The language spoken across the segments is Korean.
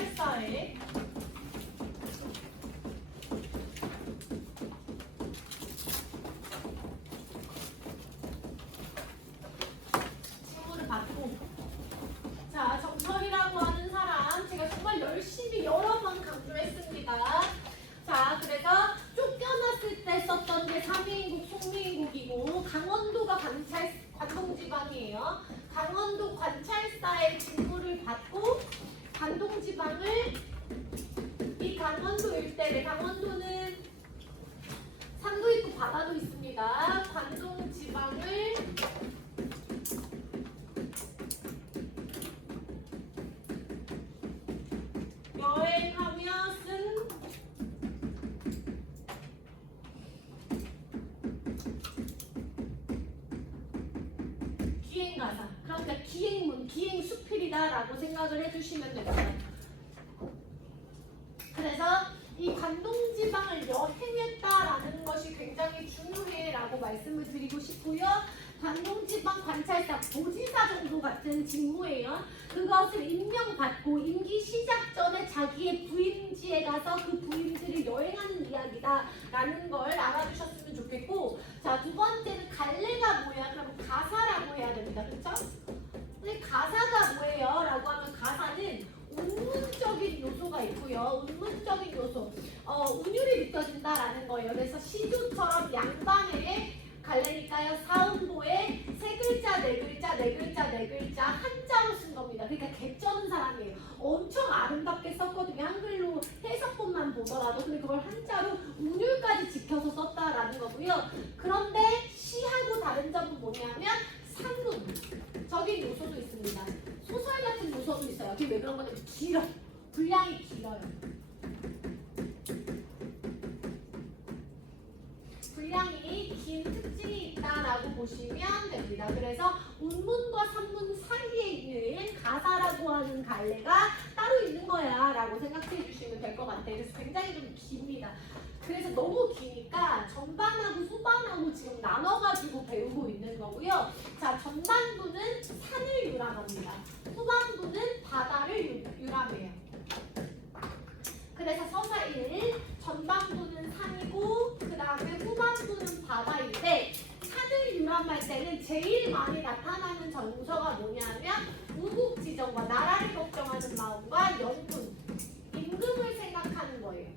관찰사에 직무를 받고, 자, 정철이라고 하는 사람 제가 정말 열심히 여러 번 강조했습니다. 자, 그래서 쫓겨났을 때 썼던 게 삼위인국, 송리인국이고, 강원도가 관동지방이에요. 강원도 관찰사의 직무를 받고 관동지방을, 이 강원도 일대, 강원도는 산도 있고 바다도 있습니다. 관동지방을 여행하며 쓴 기행가사, 그러니까 기행문, 기행수필이다라고 생각을 해주시면 됩니다. 그래서 이 관동지방을 여행했다라는 것이 굉장히 중요해라고 말씀을 드리고 싶고요. 관동지방 관찰사, 보지사 정도 같은 직무예요. 그것을 임명받고 임기 시작 전에 자기의 부임지에 가서 그 부임지를 여행하는 이야기다라는 걸 알아주셨으면 좋겠고, 자, 두 번째는 갈래가 뭐야? 그럼 가사라고 해야 됩니다. 그렇죠? 근데 가사가 뭐예요? 라고 하면 가사는 운문적인 요소가 있고요. 운문적인 요소, 운율이 느껴진다라는 거예요. 그래서 시조처럼 양방에 갈래니까요. 사음보에 세 글자, 네 글자, 네 글자, 네 글자 한자로 쓴 겁니다. 그러니까 개쩌는 사람이에요. 엄청 아름답게 썼거든요. 한글로 해석본만 보더라도. 근데 그걸 한자로 운율까지 지켜서 썼다라는 거고요. 그런데 시하고 다른 점은 뭐냐면 산문적인 요소도 있습니다. 소설 같은 요소도 있어요. 그게 왜 그런 거냐면 길어. 분량이 길어요. 분량이 긴 특징이 있다라고 보시면 됩니다. 그래서 운문과 산문 사이에 있는 가사라고 하는 갈래가 따로 있는 거야 라고 생각해 주시면 될 것 같아요. 그래서 굉장히 좀 깁니다. 그래서 너무 기니까 전반하고 후반하고 지금 나눠가지고 배우고 있는 거고요. 자, 전반부는 산을 유람합니다. 후반부는 바다를 유람해요. 그래서 서사 1, 전반부는 산이고 그 다음에 후반부는 바다인데, 산을 유람할 때는 제일 많이 나타나는 정서가 뭐냐면 우국지정과 나라를 걱정하는 마음과 연분, 임금을 생각하는 거예요.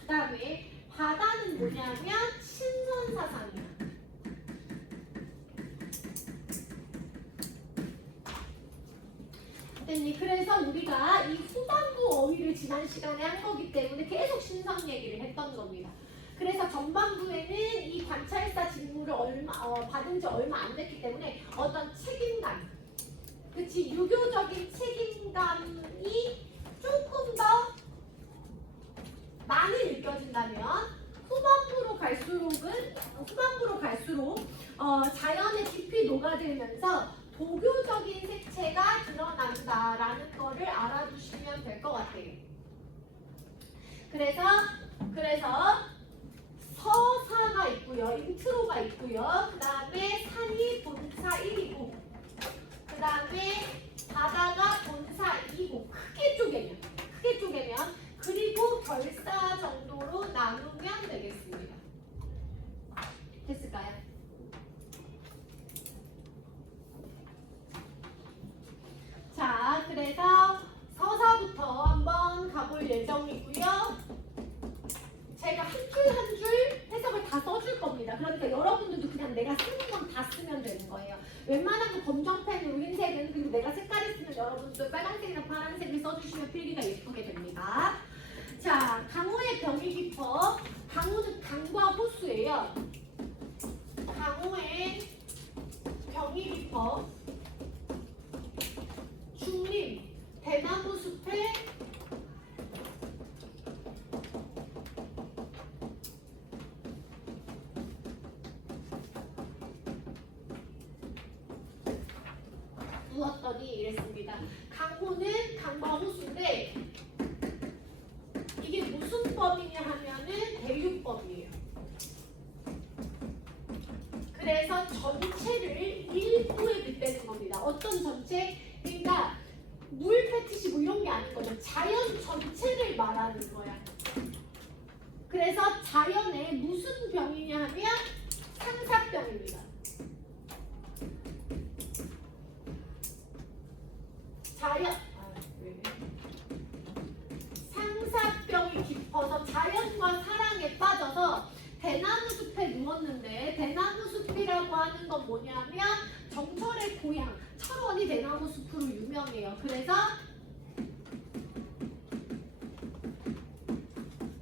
그 다음에 바다는 뭐냐면 신선사상이야. 그래서 우리가 이 후반부 어휘를 지난 시간에 한 거기 때문에 계속 신선 얘기를 했던 겁니다. 그래서 전반부에는 이 관찰사 직무를 받은 지 얼마 안 됐기 때문에 어떤 책임감, 그치, 유교적인 책임감이 조금 더 많이 느껴진다면, 후반부로 갈수록 자연에 깊이 녹아들면서 도교적인 색채가 드러난다라는 거를 알아두시면 될 것 같아요. 그래서 서사가 있고요. 인트로가 있고요. 그 다음에 산이 본사 1이고, 그 다음에 바다가 본사 2고, 크게 쪼개면 그리고 결사 정도로 나누면 되겠습니다. 됐을까요? 자, 그래서 서사부터 한번 가볼 예정이고요. 제가 한 줄 한 줄 해석을 다 써줄 겁니다. 그러니까 여러분들도 그냥 내가 쓰는 건 다 쓰면 되는 거예요. 웬만하면 검정펜으로 흰색은, 그리고 내가 색깔이 쓰면 여러분도 빨간색이나 파란색을 써주시면 필기가 예쁘게 됩니다. 자, 강호의 병이 깊어. 강호는 강과 호수예요. 강호의 병이 깊어. 중림, 대나무 숲에 누웠더니 이랬습니다. 강호는 강과 호수인데 이게 무슨 법이냐 하면은 대유법이에요. 그래서 전체를 일부에 빗대는 겁니다. 어떤 전체? 그러니까 자연 전체를 말하는 거야. 그래서 자연에 무슨 병이냐 하면 상사병입니다. 상사병이 깊어서 자연과 사랑에 빠져서 대나무 숲에 누웠는데, 대나무 숲이라고 하는 건 뭐냐면 정철의 고향, 철원이 대나무 숲으로 유명해요. 그래서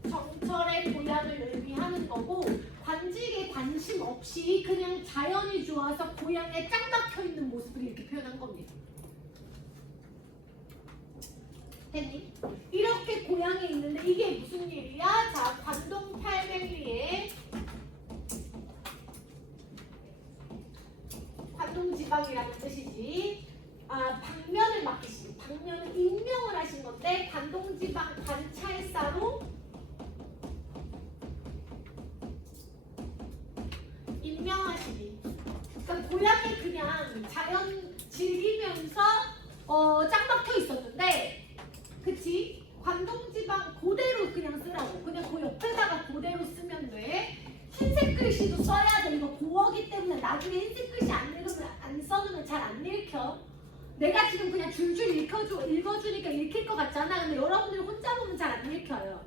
정철의 고향을 의미하는 거고, 관직에 관심 없이 그냥 자연이 좋아서 고향에 짱 박혀 있는 모습을 이렇게 표현한 겁니다. 됐니? 이렇게 고향에 있는데 이게 무슨 일이야? 자, 관동 800리에 관동지방이라는 뜻이지. 방면을 맡기신, 방면은 임명을 하신 건데, 관동지방 관찰사로 임명하시니. 그러니까 고향에 그냥 자연 즐기면서 짱 박혀 있었는데, 그치? 관동지방 그대로 그냥 쓰라고. 그냥 그 옆에다가 그대로 쓰면 돼. 흰색 글씨도 써야 돼. 이거 고어기 때문에 나중에 흰색 글씨 안 써놓으면 잘 안 읽혀. 내가 지금 그냥 줄줄 읽어주니까 읽힐 것 같잖아. 근데 여러분들이 혼자 보면 잘 안 읽혀요.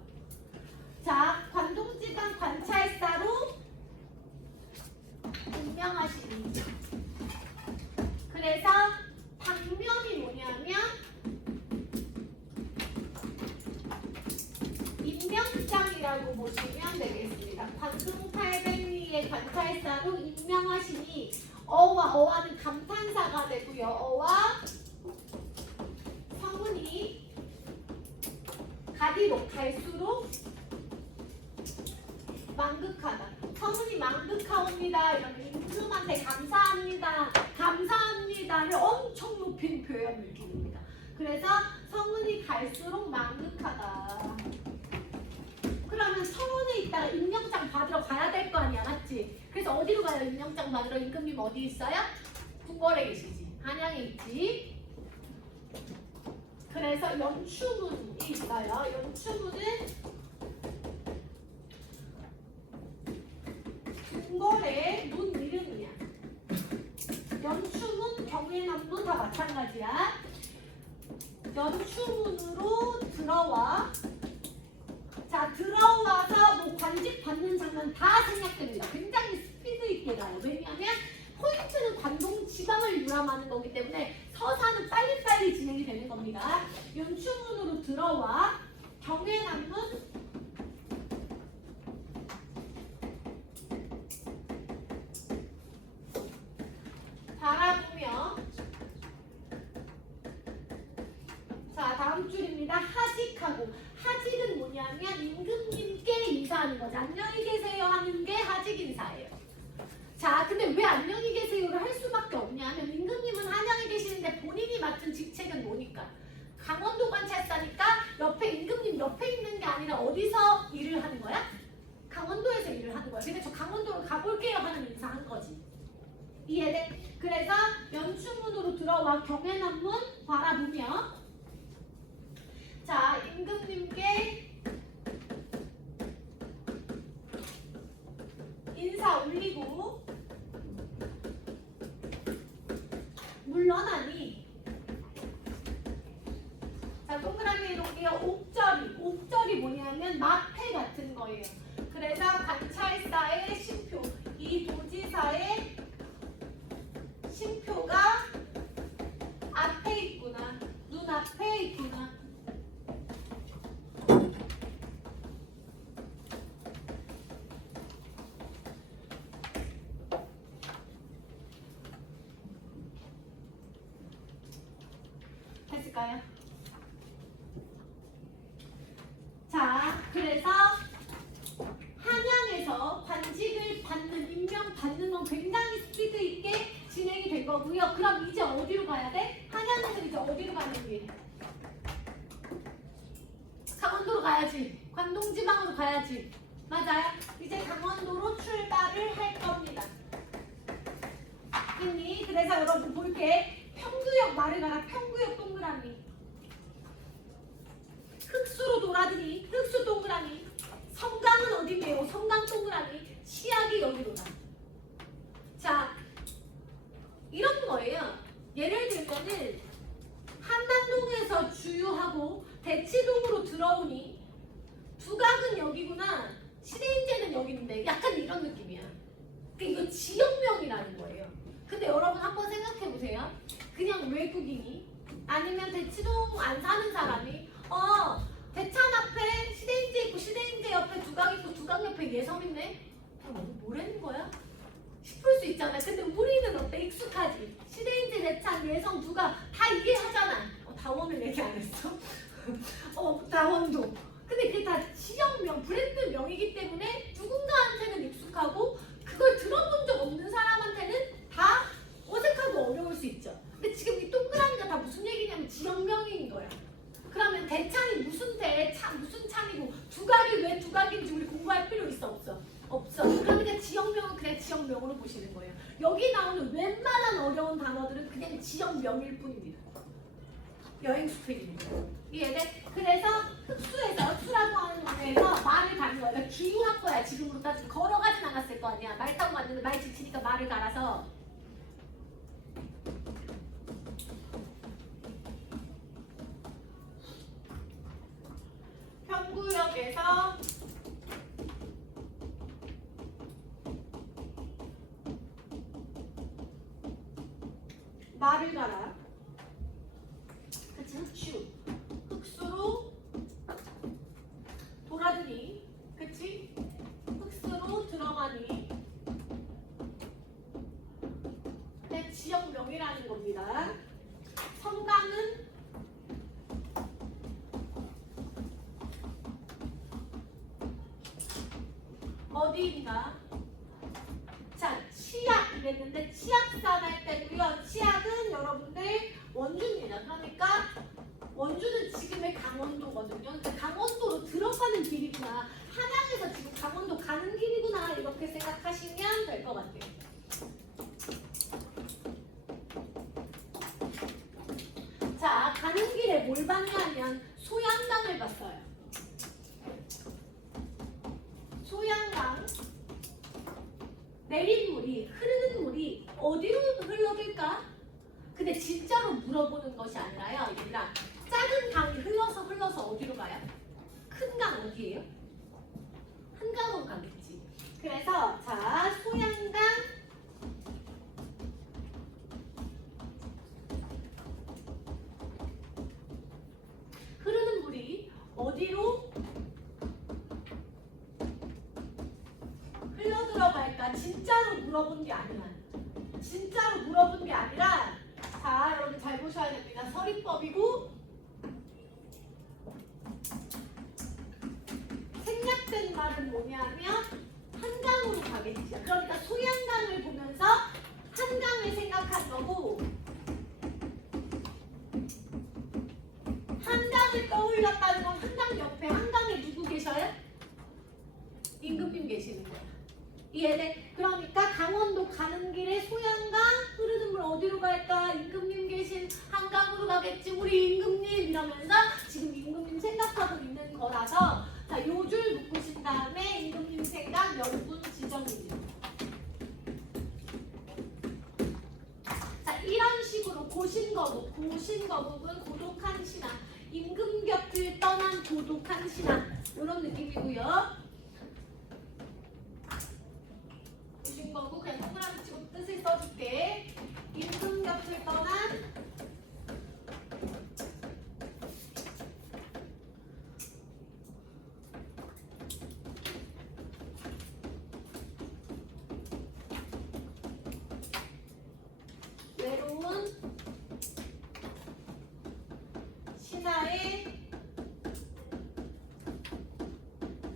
자, 관동지방 관찰사로 임명하시니. 그래서 방면이 뭐냐면 임명장이라고 보시면 되겠습니다. 관동 800리의 관찰사로 임명하시니, 어와는 감탄사가 되고요. 어와 성은이 갈수록 망극하다. 성은이 망극하옵니다. 이러면 임금한테 감사합니다. 감사합니다를 엄청 높인 표현 느낌입니다. 그래서 성은이 갈수록 망극하다. 그러면 성운에 있다가 임명장 받으러 가야 될 거 아니야, 맞지? 그래서 어디로 가요? 임명장 받으러. 임금님 어디 있어요? 궁궐에 계시지. 한양에 있지. 그래서 연추문이 있어요. 연추문은 궁궐의 문 이름이야. 연추문, 경외남문 다 마찬가지야. 연추문으로 들어와. 자, 들어와서 뭐 관직 받는 장면 다 생략됩니다. 굉장히 스피드 있게 가요. 왜냐하면 포인트는 관동 지방을 유람하는 거기 때문에 서사는 빨리빨리 진행이 되는 겁니다. 연추문으로 들어와 경외남문 바라보며, 자, 다음 줄입니다. 하직하고. 하직은 뭐냐면 임금님께 인사하는 거죠. 안녕히 계세요 하는 게 하직 인사예요. 자, 근데 왜 안녕히 계세요를 할 수밖에 없냐면, 임금님은 한양에 계시는데 본인이 맡은 직책은 뭐니까? 강원도 관찰사니까 옆에 임금님 옆에 있는 게 아니라 어디서 일을 하는 거야? 강원도에서 일을 하는 거야. 근데 저 강원도로 가볼게요 하는 인사한 거지. 이해돼? 그래서 연추문으로 들어와 경외남문 바라보며, 자, 임금님께 인사 올리고 물러나니. 자, 동그라미 해놓을게요. 옥절이 뭐냐면 마패 같은 거예요. 그래서 관찰사의 신표, 이 도지사의 신표가 앞에 있구나. 눈앞에 있구나. 됐을까요? 자, 그래서 한양에서 관직을 받는, 임명 받는 건 굉장히 스피드 있게 진행이 된 거고요. 그럼 이제 어디로 가야 돼? 한양에서 이제 어디로 가는 길? 강원도로 가야지. 관동지방으로 가야지. 맞아요. 이제 강원도로 출발을 할 겁니다. 있니? 그래서 여러분 볼게. 평구역 말을 가라. 평구역 동그라미. 흙수로 돌아드니 흙수 동그라미. 성강은 어디예요? 성강 동그라미. 치약이 여기로다. 자, 이런 거예요. 예를 들면은 한남동에서 주유하고 대치동으로 들어오니 두각은 여기구나. 시대인재는 여기 있는데 약간 이런 느낌이야. 그러니까 이거 지역명이라는 거예요. 근데 여러분 한번 생각해 보세요. 그냥 외국인이 아니면 대치동 안 사는 사람이 대찬 앞에 시대인재 있고 시대인재 옆에 두각 있고 두각 옆에 예섬 있네. 뭐라는 거야? 싶을 수 있잖아. 근데 우리는 어때? 익숙하지. 시대인재, 대찬, 예섬, 두각 다 이해하잖아. 다원을 얘기 안 했어? 다원도. 근데 그게 다 지역명, 브랜드명이기 때문에 누군가한테는 익숙하고 그걸 들어본 적 없는 사람한테는 다 어색하고 어려울 수 있죠. 근데 지금 이 동그라미가 다 무슨 얘기냐면 지역명인 거야. 그러면 대찬이 무슨 무슨 찬이고 두각이 왜 두각인지 우리 공부할 필요 있어? 없어? 없어. 그러니까 지역명은 그냥 지역명으로 보시는 거예요. 여기 나오는 웬만한 어려운 단어들은 그냥 지역명일 뿐입니다. 여행 스펙입니다. 이해돼? 그래서 흙수에서 흙수라고 하는 거에서 말을 가는 거야. 그러니까 주유한 거야. 지금으로 따지면 걸어가진 않았을 거 아니야. 말 타고 왔는데 말 지치니까 말을 갈아서 평구역에서 말을 갈아. 그치? 흙수. 흙수로 돌아드니. 그치? 흙수로 들어가니. 내 지역명이라는 겁니다. 성강은 어디인가? 자, 치약 이랬는데 치약산 할 때고요. 치약은 여러분들 원주입니다. 그러니까 원주는 지금의 강원도거든요. 그러니까 강원도로 들어가는 길이구나. 한양에서 지금 강원도 가는 길이구나. 이렇게 생각하시면 될 것 같아요. 자, 가는 길에 뭘 봤냐면 소양강을 봤어요. 소양강. 내린 물이, 흐르는 물이 어디로 흘러갈까? 근데 진짜로 물어보는 것이 아니라요. 얘들아, 작은 강이 흘러서 어디로 가요? 큰 강 어디예요? 한강으로 가겠지. 그래서 자, 소양강 흐르는 물이 어디로 흘러 들어갈까? 진짜로 물어본 게 아니야. 진짜로 물어본 게 아니라, 자, 여러분 잘 보셔야 됩니다. 서리법이고 생략된 말은 뭐냐면 한강으로 가겠지. 그러니까 소양강을 보면서 한강을 생각한 거고, 한강을 떠올렸다는 건 한강 옆에 한강에 누구 계셔요? 임금님 계시는 거야. 이해돼? 그러니까 강원도 가는 길에 소양강 흐르는 물 어디로 갈까? 임금님 계신 한강으로 가겠지. 우리 임금님 이러면서 지금 임금님 생각하고 있는 거라서, 자, 요 줄 묶으신 다음에 임금님 생각 명분 지정입니다. 자, 이런 식으로 고신거북, 고신거북은 고독한 신하, 임금 곁을 떠난 고독한 신하, 이런 느낌이고요. 고신거북 그냥 동그라미 치고 뜻을 써줄게. 임금 곁을 떠난 외로운 신하의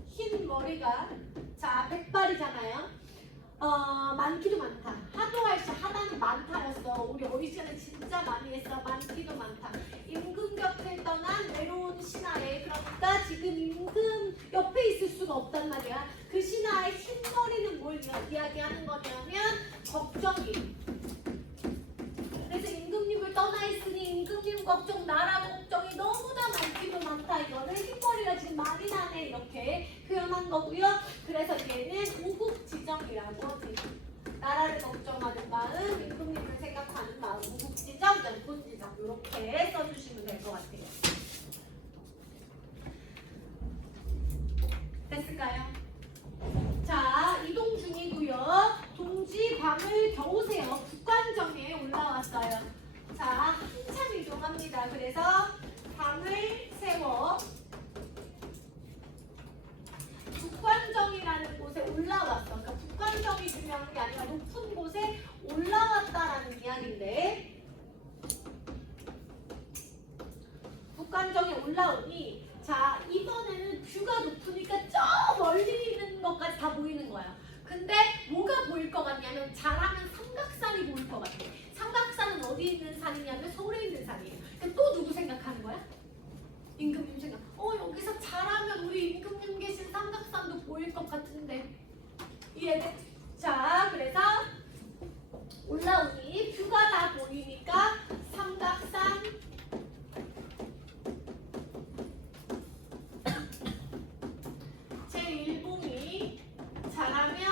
흰 머리가, 자, 백발이잖아요. 많기도 많다. 하도 할 수 하다는 많다였어. 우리 어린 시간에 진짜 많이 했어. 많기도 많다. 임금 곁을 떠난 외로운 신하의, 그러니까 지금 임금 옆에 있을 수가 없단 말이야. 그 신하의 흰 머리는 뭘 이야기하는 거냐면 걱정이. 그래서 임금님을 떠나 있으니 임금님 걱정, 나라 걱정이 너무나 많기도 많다. 이거는 흰머리가 지금 많이 나네. 이렇게 표현한 거고요. 그래서 얘는 우국지정이라고 나라를 걱정하는 마음, 임금님을 생각하는 마음, 우국지정, 연꽃지정 이렇게 써주시면 될 것 같아요. 됐을까요? 자, 이동 중이고요. 동지 밤을 겨우세요. 북관정에 올라왔어요. 자, 한참 이동합니다. 그래서 밤을 세워 북관정이라는 곳에 올라왔어. 그러니까 북관정이 중요한 게 아니라 높은 곳에 올라왔다라는 이야기인데, 북관정에 올라오니, 자, 이번에는 뷰가 높으니까 저 멀리 있는 것까지 다 보이는 거야. 근데 뭐가 보일 것 같냐면, 잘하면 삼각산이 보일 것 같아. 삼각산은 어디 있는 산이냐면 서울에 있는 산이에요. 그럼 또 누구 생각하는 거야? 임금님 생각. 여기서 잘하면 우리 임금님 계신 삼각산도 보일 것 같은데. 이해돼? 자, 그래서 올라오니 뷰가 다 보이니까 삼각산 제1봉이 잘하면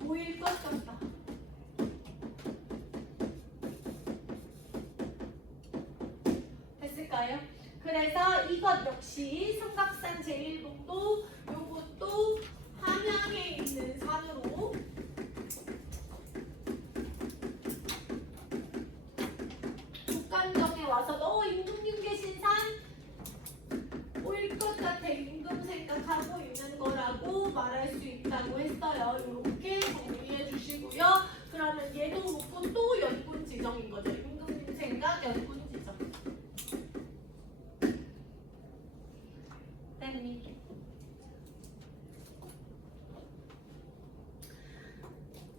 보일 것 같다. 됐을까요? 그래서 이것 역시 삼각산 제1봉도 요것도 함양에 있는 산으로 북간정에 와서 너 임금님 계신 산 보일 것 같아. 임금 생각하고 있는 거라고 말할 수 있다고 했어요. 이렇게 정리해 주시고요. 그러면 얘도 놓고 또 연군 지정인 거죠. 임금님 생각 연군 지정. 땡미.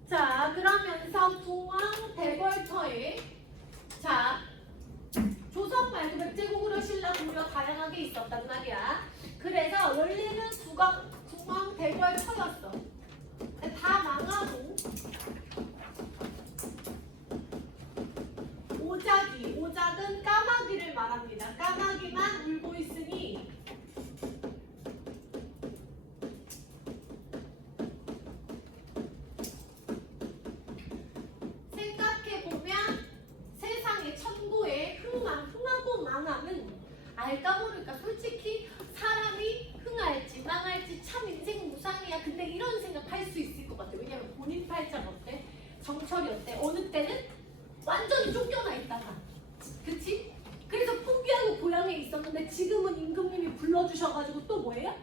자, 그러면서 중앙 대궐터에 자, 조선 말고 백제국으로 신라 고려 다양하게 있었단 말이야. 그래서 원래는 중앙 대궐터였어. 다 망하고 오작은 까마귀를 말합니다. 까마귀만 울고 있으니 생각해보면 세상에 천고에 흥하고 망함은 알까 모를까 솔직히 사람이 흥할지 망할지 참 인생 무상이야. 근데 이런 생각할 수 있을 것 같아. 왜냐면 본인 팔자가 어때? 정철이 어때? 어느 때는 완전히 쫓겨나 있다가 그치? 그래서 포기하고 고향에 있었는데 지금은 임금님이 불러주셔가지고 또 뭐예요?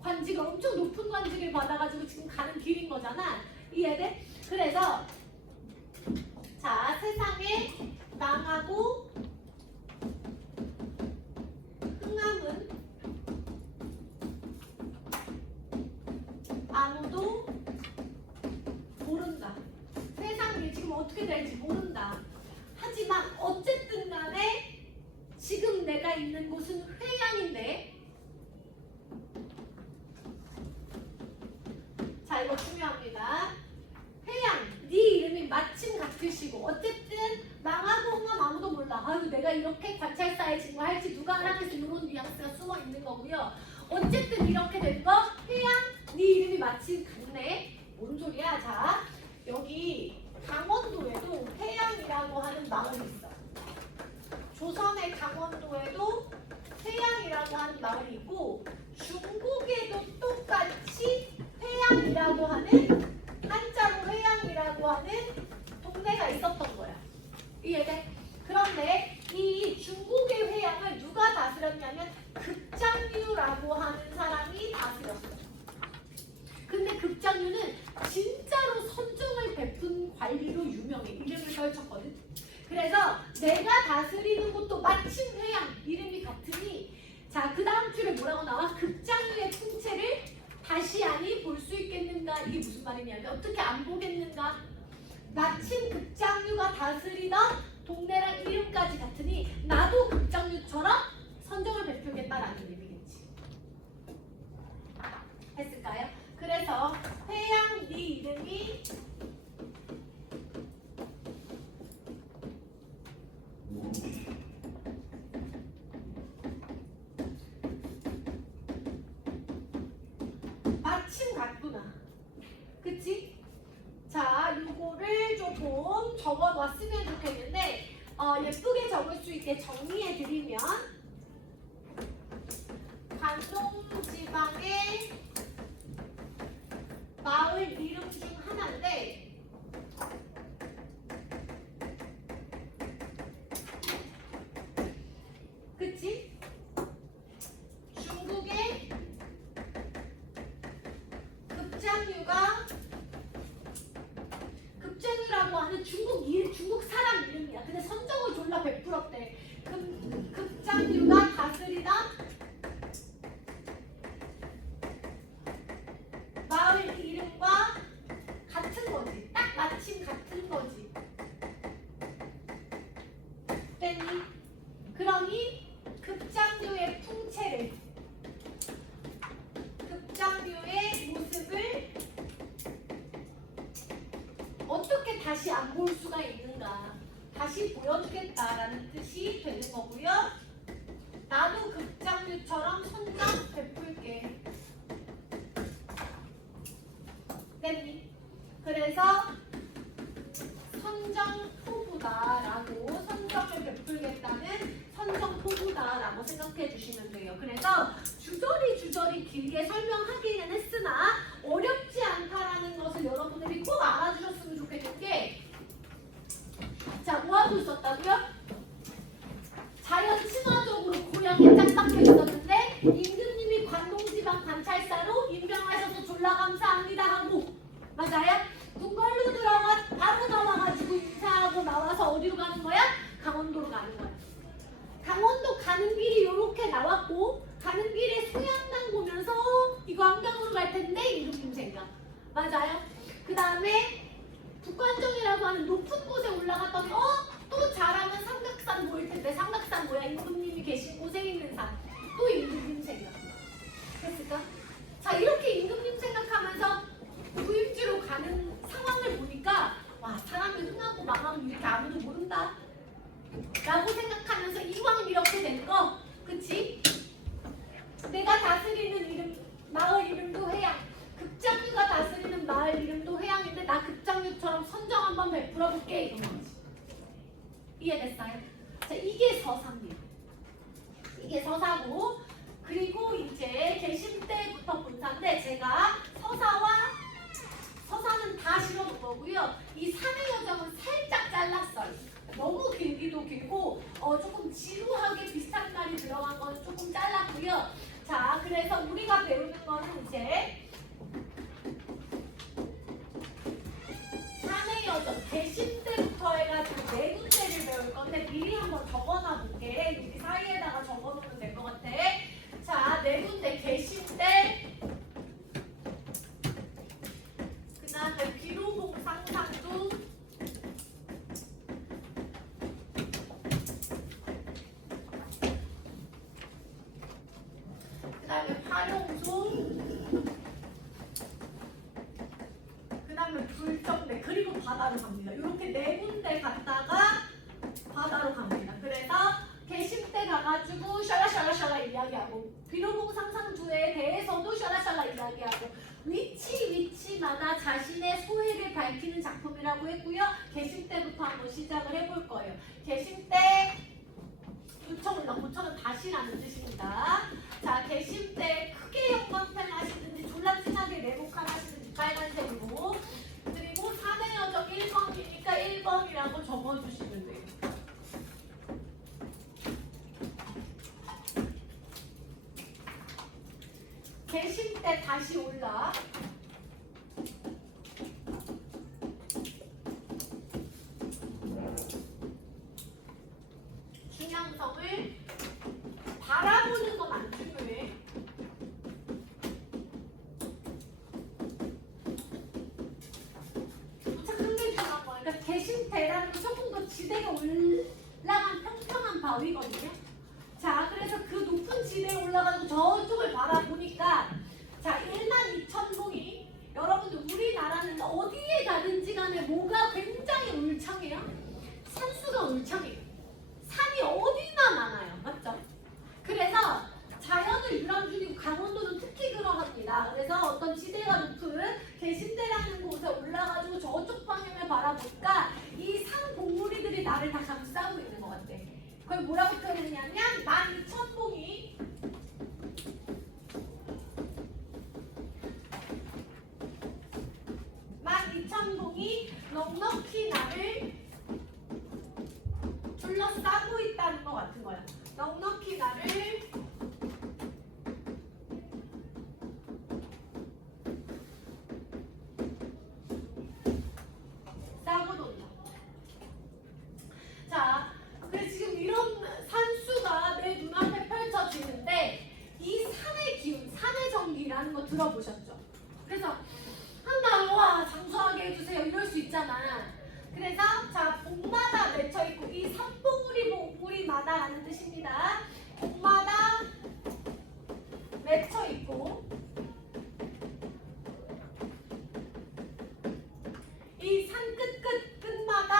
관직을 엄청 높은 관직을 받아가지고 지금 가는 길인 거잖아. 이해돼? 그래서 자, 세상에 망하고 흥함은 아무도 모른다. 세상이 지금 어떻게 될지 모른다. 하지만 어쨌든 간에 지금 내가 있는 곳은 회양인데, 자, 이거 중요합니다. 회양, 네 이름이 마침 같으시고 어쨌든 망하고 흥하면 아무도 몰라. 아유, 내가 이렇게 관찰사에 직무할지 누가 알았겠어. 이런 뉘앙스가 숨어 있는 거고요. 어쨌든 이렇게 된 거, 회양, 네 이름이 마침 같네. 뭔 소리야? 자, 여기 강원도에도 회양이라고 하는 마을이 있어. 조선의 강원도에도 회양이라고 하는 마을이 있고, 중국에도 똑같이 회양이라고 하는, 한자로 회양이라고 하는 동네가 있었던 거야. 이해돼? 그런데 이 중국의 회양을 누가 다스렸냐면 급장류라고 하는 사람이 다스렸어. 근데 급장류는 진짜로 선정을 베푼 관리로 유명해. 이름을 떨쳤거든. 그래서 내가 다스리는 곳도 마침 회양 이름이 같으니, 자, 그 다음 줄에 뭐라고 나와? 급장류의 풍채를 다시 아니 볼 수 있겠는가? 이게 무슨 말이냐면 어떻게 안 보겠는가? 마침 급장류가 다스리던 동네랑 이름까지 같으니 나도 급장류처럼 선정을 베풀겠다라는 의미겠지. 했을까요? 그래서 회양 네 이름이 적어놨으면 좋겠는데 예쁘게 적을 수 있게 정리해드리면 관동지방의 마을 이름 중 하나인데 그치? 중국의 급장유라고 하는 중국 사람 이름이야. 근데 선정을 졸라 베풀었대. 급장유가 다스리던 마을 이름과 같은 거지. 딱 마침 같은 거지. 됐니? 그러니 급장유의 풍채를, 급장유의 모습을 어떻게 다시 안 볼 수가 있는가, 다시 보여주겠다라는 뜻이 되는 거고요. 나도 급장유처럼 선정 베풀게. 됐니? 그래서 선정포부다라고, 선정을 베풀겠다는 선정포부다라고 생각해 주시면 돼요. 그래서 주저리 길게 설명하기는 했으나 어렵지 않다라는 것을 여러분들이 꼭 알아주셨으면 좋겠는 게, 자, 뭐 하고 있었다고요? 자연 친화적으로 고향에 짝박혀 있었는데 임금님이 관동지방 관찰사로 임명하셔서 졸라 감사합니다 하고, 맞아요? 궁궐로 들어가 바로 나와가지고 인사하고 나와서 어디로 가는 거야? 강원도로 가는 거야. 강원도 가는 길이 이렇게 나왔고, 가는 길에 소양강 보면서 이거 한강으로 갈 텐데 임금님 생각. 맞아요? 그 다음에 북관정이라고 하는 높은 곳에 올라갔더니 또 잘하면 삼각산 보일 텐데 삼각산 뭐야? 임금님이 계신 곳에 있는 산. 또 임금님 생각. 됐을까? 자, 이렇게 임금님 생각하면서 구임지로 가는 상황을 보니까 와, 사람이 흥하고 망하고 이렇게 아무도 모른다 라고 생각하면서 이왕 이렇게 된 거, 그치? 내가 다스리는 이름, 마을 이름도 해양, 급장유가 다스리는 마을 이름도 해양인데 나 급장유처럼 선정 한번 베풀어 볼게, 이런 거지. 이해됐어요? 자, 이게 서사입니다. 이게 서사고, 그리고 이제 개심 때부터 본사인데 제가 서사는 다 실어놓은 거고요. 이 산의 여정은 살짝 잘랐어요. 너무 길기도 길고 조금 지루하게 비슷한 말이 들어간 건 조금 잘랐고요. 자, 그래서 우리가 배우는 거는 이제 산의 여정, 개심 때부터 해가지고 네 군데를 배울 건데 미리 한번 적어놔 볼게. 여기 사이에다가 적어놓으면 될 것 같아. 자, 네 군데 개심 때, 그 다음에 비로봉 상상도, 그 다음에 파룡소, 그 다음에 불정대, 그리고 바다로 갑니다. 이렇게 네 군데 갔다가 바다로 갑니다. 그래서 개심 때 가가지고 샤라샤라샤라 이야기하고, 비로봉 상상주에 대해서도 샤라샤라 이야기하고, 위치마다 자신의 소회를 밝히는 작품이라고 했고요. 개심 때부터 한번 시작을 해볼 거예요. 개심 때 고청은 다시라는 뜻입니다. 자, 개심 때 크게 형광펜 하시든지 졸라 진하게 네모칸 하시든지 빨간색으로, 그리고 산의 여정 1번이니까 1번이라고 적어주시면 돼요. 개심 때 다시 올라. 중량성을 바라보는 건 안 중요해. 도착한 게 중요한 거야. 그러니까 개심대라는 건 조금 더 지대가 올라간 평평한 바위거든요. 자, 그래서 그 높은 지대에 올라가서 저쪽을 바라보니까, 자, 12,000봉이, 여러분들 우리나라는 어디에 가든지 간에 뭐가 굉장히 울창해요? 산수가 울창해요. 산이 어디나 많아요. 맞죠? 그래서 자연을 유람중이고 강원도는 특히 그러합니다. 그래서 어떤 지대가 높은 개심대라는 곳에 올라가지고 저쪽 방향을 바라보니까 이 산 나를 다 감싸고 있는 것 같아. 그걸 뭐라고 표현했냐면 12,000봉이 넉넉히 나를 둘러싸고 있다는 것 같은 거야. 넉넉히 나를 싸고 돈다. 자, 근데 지금 이런 산수가 내 눈앞에 펼쳐지는데 이 산의 기운, 산의 전기라는 거 들어보셨죠? 그래서 한다, 와 장수하게 해주세요 이럴 수 있잖아. 그래서 자, 봉마다 맺혀있고 이 삼봉우리 봉우리마다라는 뜻입니다. 봉마다 맺혀있고 이 산 끝마다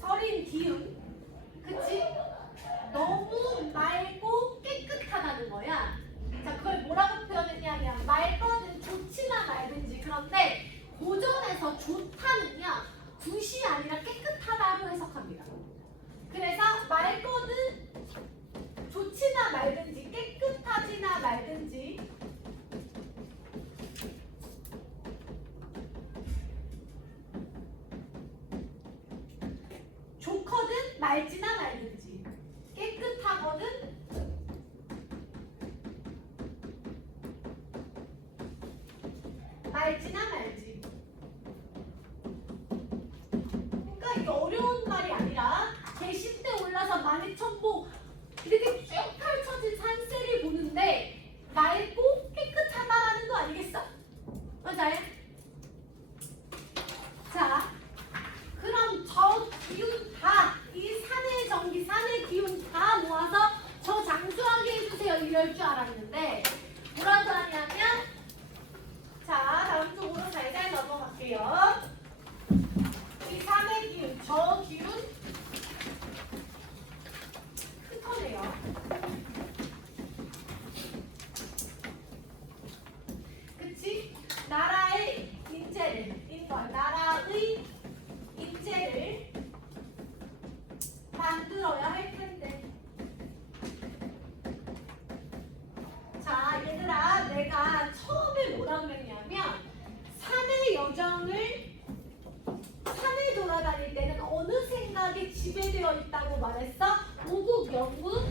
서린 기운, 그치? 너무 맑고 깨끗하다는 거야. 자, 그걸 뭐라고 표현했냐면 맑거든 좋지나 맑은지. 그런데 고전에서 좋다는요 굿이 아니라 깨끗하다로 해석합니다. 그래서 맑거든 좋지나 맑은지 깨끗하지나 맑은지 좋거든 맑지나 맑은지 깨끗하거든 맑지나 말지. 그러니까 이게 어려운 말이 아니라 제10대 올라서 12,000봉 이렇게 쭉 펼쳐진 산세를 보는데 맑고 깨끗하다라는 거 아니겠어? 맞아요? 자, 그럼 저 기운 다, 이 산의 전기, 산의 기운 다 모아서 저 장수하게 해주세요 이럴 줄 알았는데 뭐라고 하냐면 자, 다음 쪽으로 살살 넘어갈게요. 이 산의 기운, 저 기운 흩어내요. 그치? 나라의 인재를, 나라의 인재를 만들어야 할 텐데. 자, 얘들아, 내가 처음에 뭐라 그랬냐면 산의 여정을 산을 돌아다닐 때는 어느 생각에 지배되어 있다고 말했어? 오국, 영국,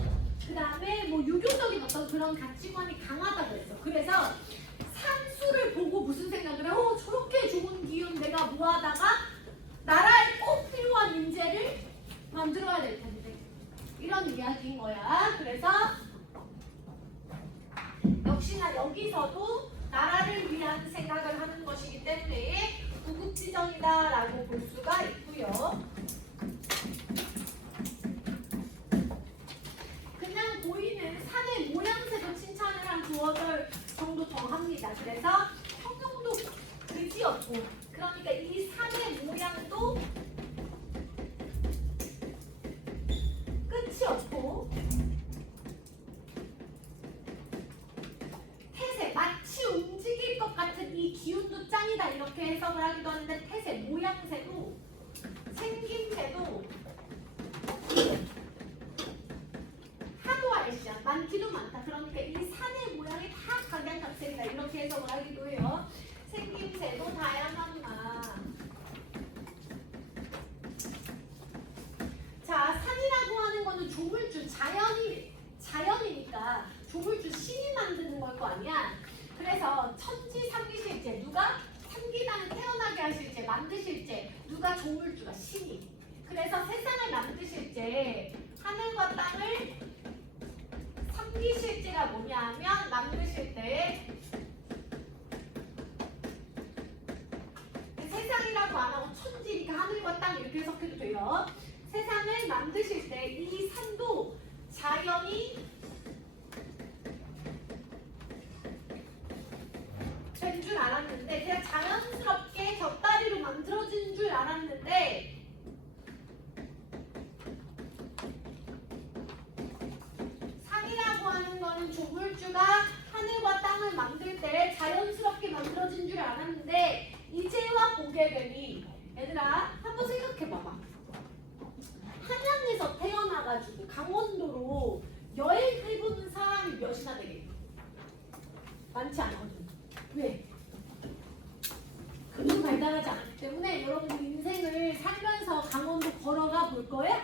그 다음에 뭐 유교적인 어떤 그런 가치관이 강하다고 했어. 그래서 산수를 보고 무슨 생각을 해? 저렇게 좋은 기운 내가 모아다가 나라에 꼭 필요한 인재를 만들어야 될 텐데. 이런 이야기인 거야. 그래서 역시나 여기서도 나라를 위한 생각을 하는 것이기 때문에 구국지정이다라고 볼 수가 있고요. 그냥 보이는 산의 모양새도 칭찬을 한 두어 절 정도 더 합니다. 그래서 평형도 그지없고, 그러니까 이 산의 모양도 끝이 없고 태세, 마치 움직일 것 같은 이 기운도 짱이다 이렇게 해석을 하기도 하는데 태세, 모양새도 생김새도 하도 알시야 많기도 많다. 그러니까 이 산의 모양이 다 각양각색이다 이렇게 해석을 하기도 해요. 생김새도 다양하구나. 자, 산이라고 하는 거는 조물주, 자연이니까 조물주 신이 만드는 걸 거 아니야. 그래서 천지 삼기실제, 누가 삼기단을 태어나게 하실제, 만드실제, 누가 조물주가 신이. 그래서 세상을 만드실 때 하늘과 땅을 삼기실제가 뭐냐면 만드실 때 세상이라고 안 하고 천지니까 하늘과 땅 이렇게 해석해도 돼요. 세상을 만드실 때 이 산도 자연이 된 줄 알았는데 그냥 자연스럽게 곁다리로 만들어진 줄 알았는데 산이라고 하는 거는 조물주가 하늘과 땅 땅을 만들 때 자연스럽게 만들어진 줄 알았는데 이제와 보게 되니 얘들아 한번 생각해봐봐. 한양에서 태어나가지고 강원도로 여행해보는 사람이 몇이나 되겠니? 많지 않거든. 왜? 그런 발달하지 않았기 때문에 여러분들 인생을 살면서 강원도 걸어가 볼 거예요?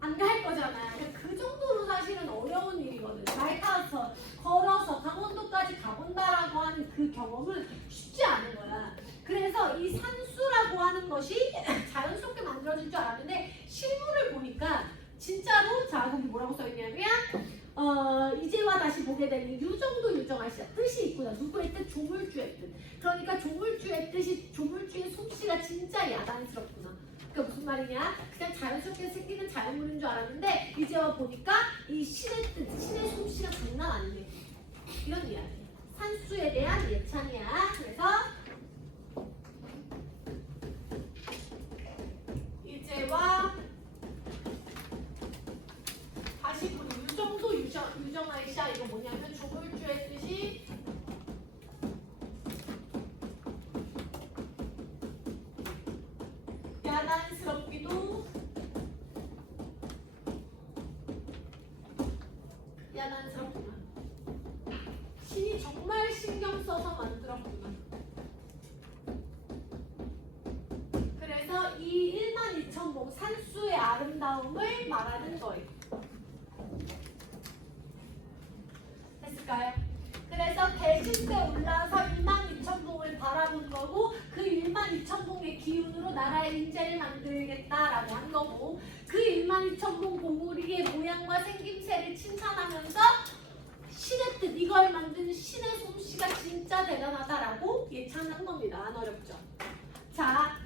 안 갈 거잖아요. 그 정도로 사실은 어려운 일이거든. 말 타서 걸어서 강원도까지 가본다라고 하는 그 경험은 쉽지 않은 거야. 그래서 이 산수라고 하는 것이 자연스럽게 만들어질 줄 알았는데 실물을 보니까 진짜로 자 거기 뭐라고 써있냐면 이제와 다시 보게 되는 유정도 유정할 시 뜻이 있구나. 누구의 뜻? 조물주의 뜻. 그러니까 조물주의 뜻이 조물주의 솜씨가 진짜 야단스럽구나. 그러니까 무슨 말이냐? 그냥 자연스럽게 생기는 자연물인 줄 알았는데 이제와 보니까 이 신의 뜻, 신의 솜씨가 장난 아니네. 이런 이야기. 산수에 대한 예찬이야. 그래서 이제와 다시 보는 유정도 유정하이샤 이거 뭐냐면 조물주의 뜻이 야단스럽기도 야단스럽구나. 신이 정말 신경 써서 만들었구나. 그래서 이 12,000봉 산수의 아름다움을 말하는 거예요. 됐을까요? 그래서 대신대 올라서 22,000봉을 바라본 거고 그 22,000봉의 기운으로 나라의 인재를 만들겠다라고 한 거고 그 22,000봉 봉우리의 모양과 생김새를 칭찬하면서 신의 뜻 이걸 만든 신의 솜씨가 진짜 대단하다라고 예찬한 겁니다. 안 어렵죠? 자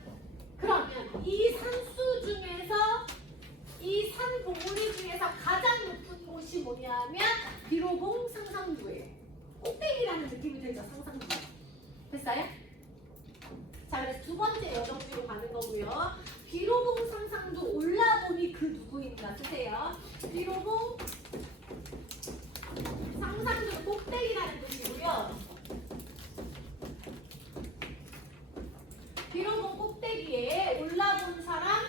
그러면 이 산수 중에서 이 산 봉우리 중에서 가장 높은 곳이 뭐냐면 비로봉 상상두예요. 꼭대기라는 느낌이 들죠. 상상두. 됐어요? 자 그래서 두 번째 여정지로 가는 거고요. 비로봉 상상두 올라보니 그 누구인가 쓰세요. 비로봉 상상두 꼭대기라는 뜻이고요. 비로봉 꼭대기에 올라본 사람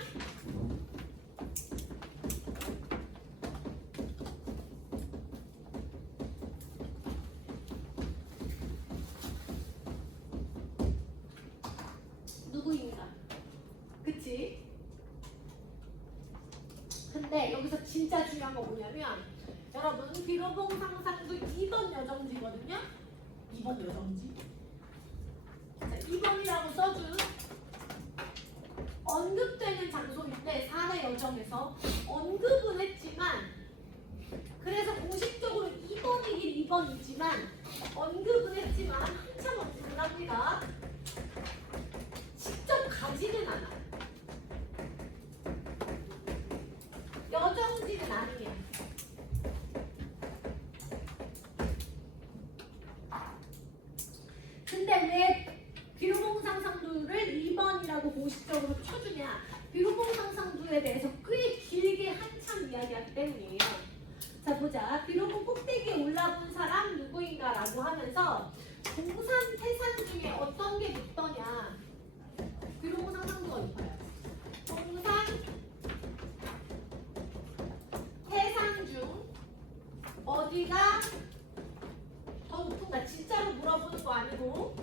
누구인가? 그치? 근데 여기서 진짜 중요한 거 뭐냐면 여러분 비로봉 상상도 2번 여정지거든요. 2번 여정지. 자, 2번이라고 써준 언급되는 장소인데 산의 여정에서 언급은 했지만 그래서 공식적으로 2번이긴 2번이지만 언급은 했지만 한참 언급을 합니다. 직접 가지는 않아요. 여정지는 아니에요. 근데 왜 비로봉 상상두를 2번이라고 공식적으로 쳐주냐? 비로봉 상상두에 대해서 꽤 길게 한참 이야기하기 때문이에요. 자 보자. 비로봉 꼭대기에 올라본 사람 누구인가라고 하면서 동산, 태산 중에 어떤 게 높더냐? 비로봉 상상두가 높아요. 동산, 태산 중 어디가 더 높은가? 진짜로 물어보는 거 아니고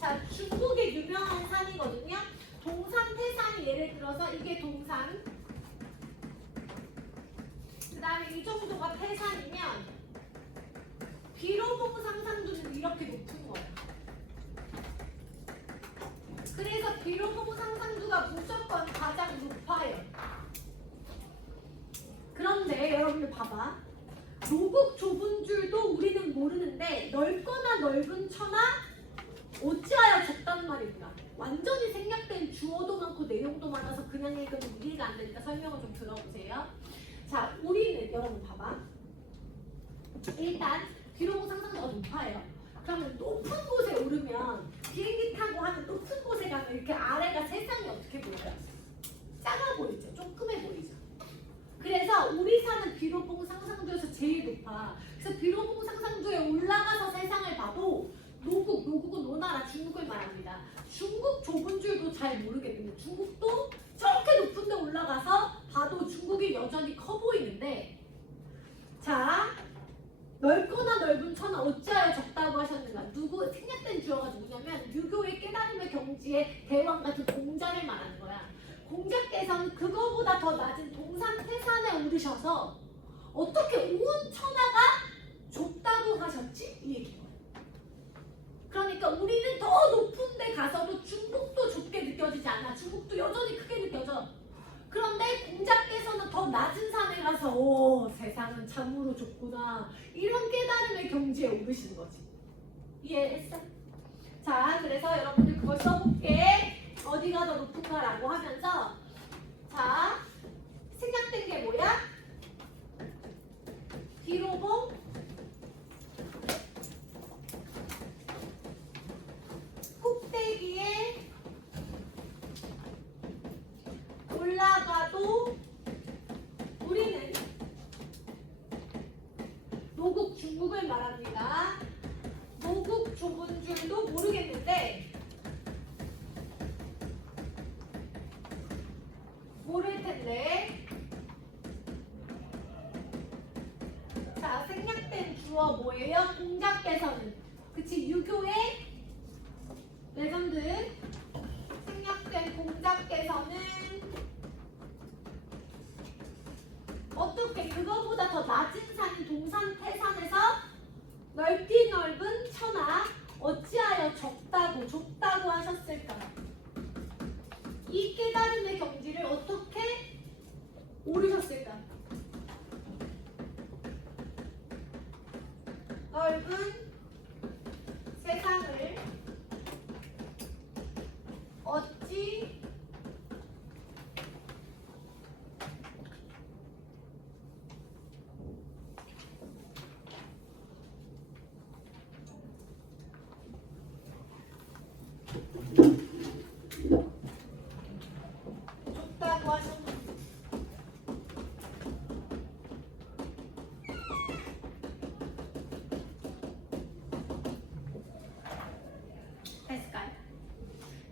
자 중국의 유명한 산이거든요. 동산, 태산이 예를 들어서 이게 동산 그 다음에 이 정도가 태산이면 비로봉 상상두는 이렇게 높은 거예요. 그래서 비로봉 상상두가 무조건 가장 높아요. 그런데 여러분들 봐봐. 로국 좁은 줄도 우리는 모르는데 넓거나 넓은 처나 어찌하여 적단 말인가. 완전히 생략된 주어도 많고 내용도 많아서 그냥 읽으면 이해가 안 되니까 설명을 좀 들어보세요. 자, 우리는 여러분 봐봐. 일단 비로봉 상상도가 높아요. 그러면 높은 곳에 오르면 비행기 타고 하는 높은 곳에 가면 이렇게 아래가 세상이 어떻게 보여요? 작아 보이죠? 조그매 보이죠? 그래서 우리 사는 비로봉 상상도에서 제일 높아요. 높아. 그래서 비로봉 상상도에 올라가서 세상을 봐도 노국은 노나라 중국을 말합니다. 중국 좁은 줄도 잘 모르겠는데 중국도 저렇게 높은 데 올라가서 봐도 중국이 여전히 커 보이는데, 자, 넓거나 넓은 천하 어찌하여 적다고 하셨는가? 누구 생략된 주어가 누구냐면 유교의 깨달음의 경지의 대왕 같은 공자를 말하는 거야. 공자께서는 그거보다 더 낮은 동산 태산에 오르셔서 어떻게 온 천하가 좁다고 하셨지? 이 얘기예요. 그러니까 우리는 더 높은 데 가서도 중국도 좁게 느껴지지 않아. 중국도 여전히 크게 느껴져. 그런데 공자께서는 더 낮은 산에 가서 세상은 참으로 좁구나, 이런 깨달음의 경지에 오르시는 거지. 이해했어? 자, 그래서 여러분들 그걸 써볼게. 어디가 더 높은가라고 하면서, 자, 생략된 게 뭐야? 비로봉 꼭대기에 올라가도 우리는 노국 중국을 말합니다. 노국 좁은 줄도 모르겠는데, 모를 텐데. 자, 생략된 주어 뭐예요? 공자께서는. 그치, 유교의 레전드. 생략된 공자께서는 어떻게 그거보다 더 낮은 산인 동산 태산에서 넓디 넓은 천하 어찌하여 적다고 좁다고 하셨을까? 이 깨달음의 경지를 어떻게 오르셨을까? 넓은 세상을 어찌 좁다고 하셨는지. 됐을까요?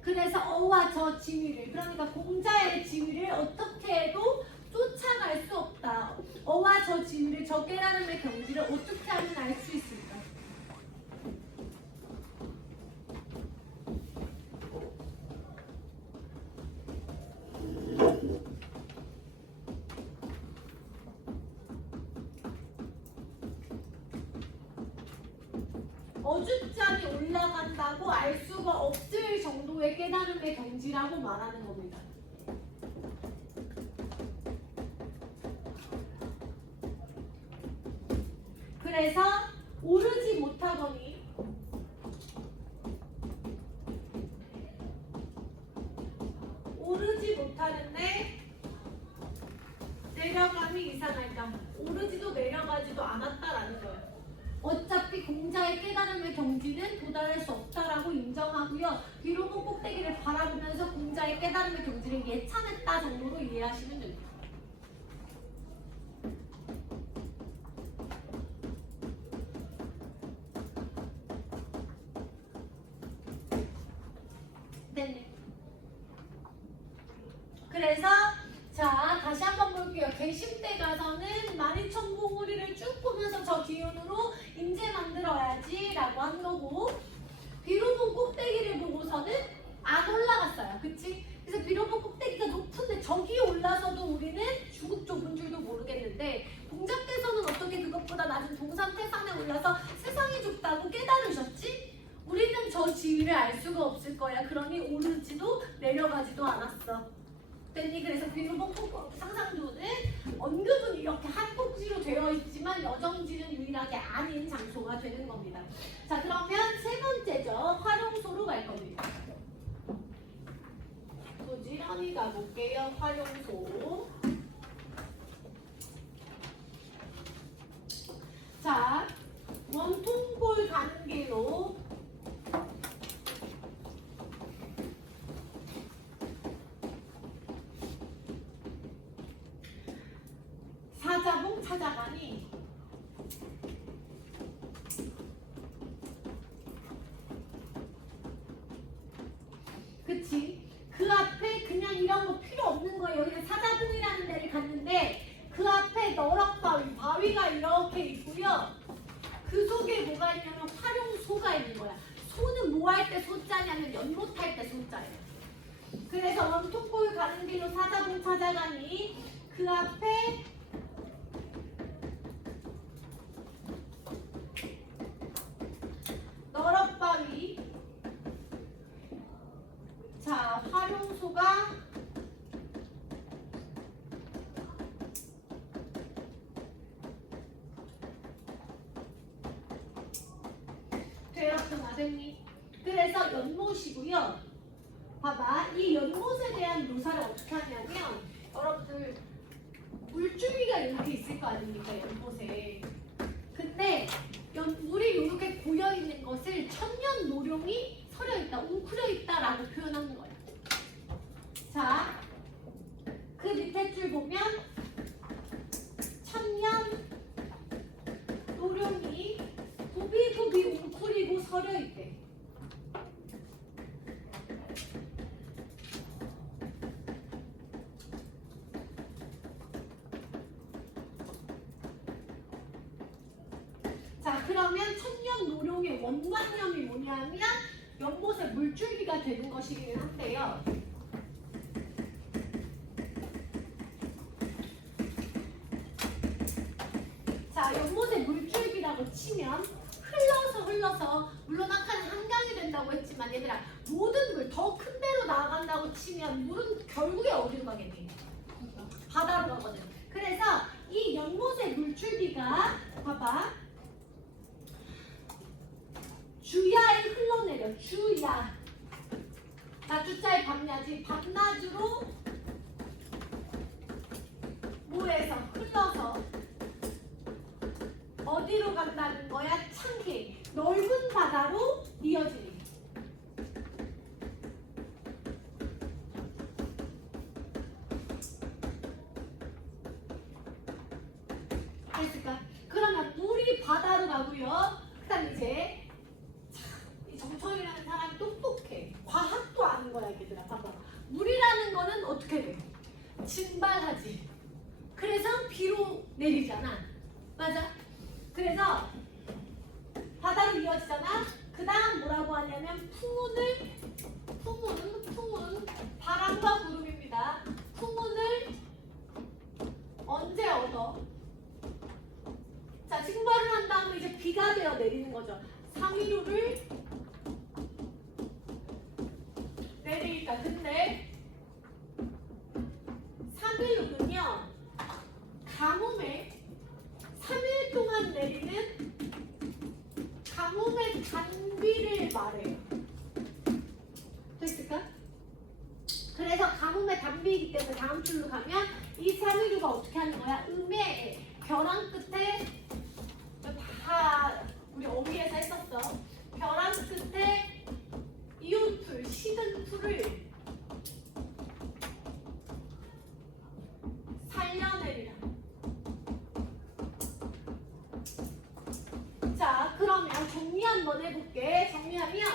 그래서 어와 저 지위를, 그러니까 공자의 지위를 어떻게 해도 쫓아갈 수 없다. 어와 저 지위를, 저 깨달음의 경지를 어떻게 하면 알 수 있을까? 어줍잖이 올라간다고 알 수가 없을 정도의 깨달음의 경지라고 말하는 겁니다. 그래서 오르지 못하거니 오르지 못하는데 내려감이 이상하다. 오르지도 내려가지도 않았다라는 거예요. 어차피 공자의 깨달음의 경지는 도달할 수 없다라고 인정하고요. 비로봉 꼭대기를 바라보면서 공자의 깨달음의 경지를 예찬했다 정도로 이해하시면 됩니다. 네. 그래서 자, 다시 한번 볼게요. 개심때 가서는 만이천궁우리를 쭉 보면서 저 기운으로 인재 만들어야지 라고 한 거고, 비로봉 꼭대기를 보고서는 안 올라갔어요. 그치? 그래서 비로봉 꼭대기가 높은데 저기 올라서도 우리는 중국 좁은 줄도 모르겠는데, 공자께서는 어떻게 그것보다 낮은 동산 태산에 올라서 세상이 좁다고 깨달으셨지? 우리는 저 지위를 알 수가 없을 거야. 그러니 오르지도 내려가지도 않았어. 됐니? 그래서 비로봉 상상도는 언급은 이렇게 한 꼭지로 되어 있지만 여정지는 유일하게 아닌 장소가 되는 겁니다. 자, 그러면 세 번째죠. 활용소로 갈 겁니다. 부지런히 가볼게요. 활용소. 자, 원통골 가는 길로 사자봉 찾아가니 이런 거 필요 없는 거예요. 여기는 사자봉이라는 데를 갔는데 그 앞에 너럭바위, 바위가 이렇게 있고요. 그 속에 뭐가 있냐면 활용소가 있는 거야. 소는 뭐 할 때 소자냐면 연못 할 때 소자예요. 그래서 원통골 가는 길로 사자봉 찾아가니 그 앞에 너럭바위, 자 활용소가 되었어 선생님. 그래서 연못이고요. 봐봐, 이 연못에 대한 묘사를 어떻게 하냐면 여러분들 물줄기가 이렇게 있을 거 아닙니까 연못에. 근데 물이 이렇게 고여 있는 것을 천년 노룡이 서려 있다, 웅크려 있다라고 표현하는 거야. 자, 그 밑에 줄 보면 천년 노룡이 굽이굽이 웅크리고 서려 있대. 자, 그러면 천년 노룡의 원관념이 뭐냐면 연못의 물줄기가 되는 것이긴 한데요. 자, 연못의 물줄기라고 치면 흘러서 물론 아까는 한강이 된다고 했지만 얘들아, 모든 물 더 큰 데로 나아간다고 치면 물은 결국에 어디로 가겠니? 바다로 가거든. 그래서 이 연못의 물줄기가 봐봐, 주야에 흘러내려. 주야, 낮주자에 밤낮이, 밤낮으로 뭐해서 흘러서 어디로 간다는 거야? 창해, 넓은 바다로 이어지니. 알겠을까? 그러면 물이 바다로 가고요. 그 다음 이제 이 정철이라는 사람이 똑똑해. 과학도 아는 거야 얘들아. 봐봐, 물이라는 거는 어떻게 돼? 증발하지. 그래서 비로 내리잖아. 맞아? 그래서 바다로 이어지잖아. 그 다음 뭐라고 하냐면 풍운, 바람과 구름입니다. 풍운을 언제 얻어? 자, 증발을 한 다음에 이제 비가 되어 내리는 거죠. 상위류를 내리니까. 근데 3일류는요, 가뭄에 3일 동안 내리는 가뭄의 단비를 말해요. 됐을까? 그래서 가뭄의 단비이기 때문에 다음 줄로 가면 이 3일류가 어떻게 하는 거야? 음의 벼랑 끝에, 다 우리 어휘에서 했었어. 벼랑 끝에 이웃풀, 시든 풀을 살려내리라. 자, 그러면 정리 한번 해볼게. 정리하면,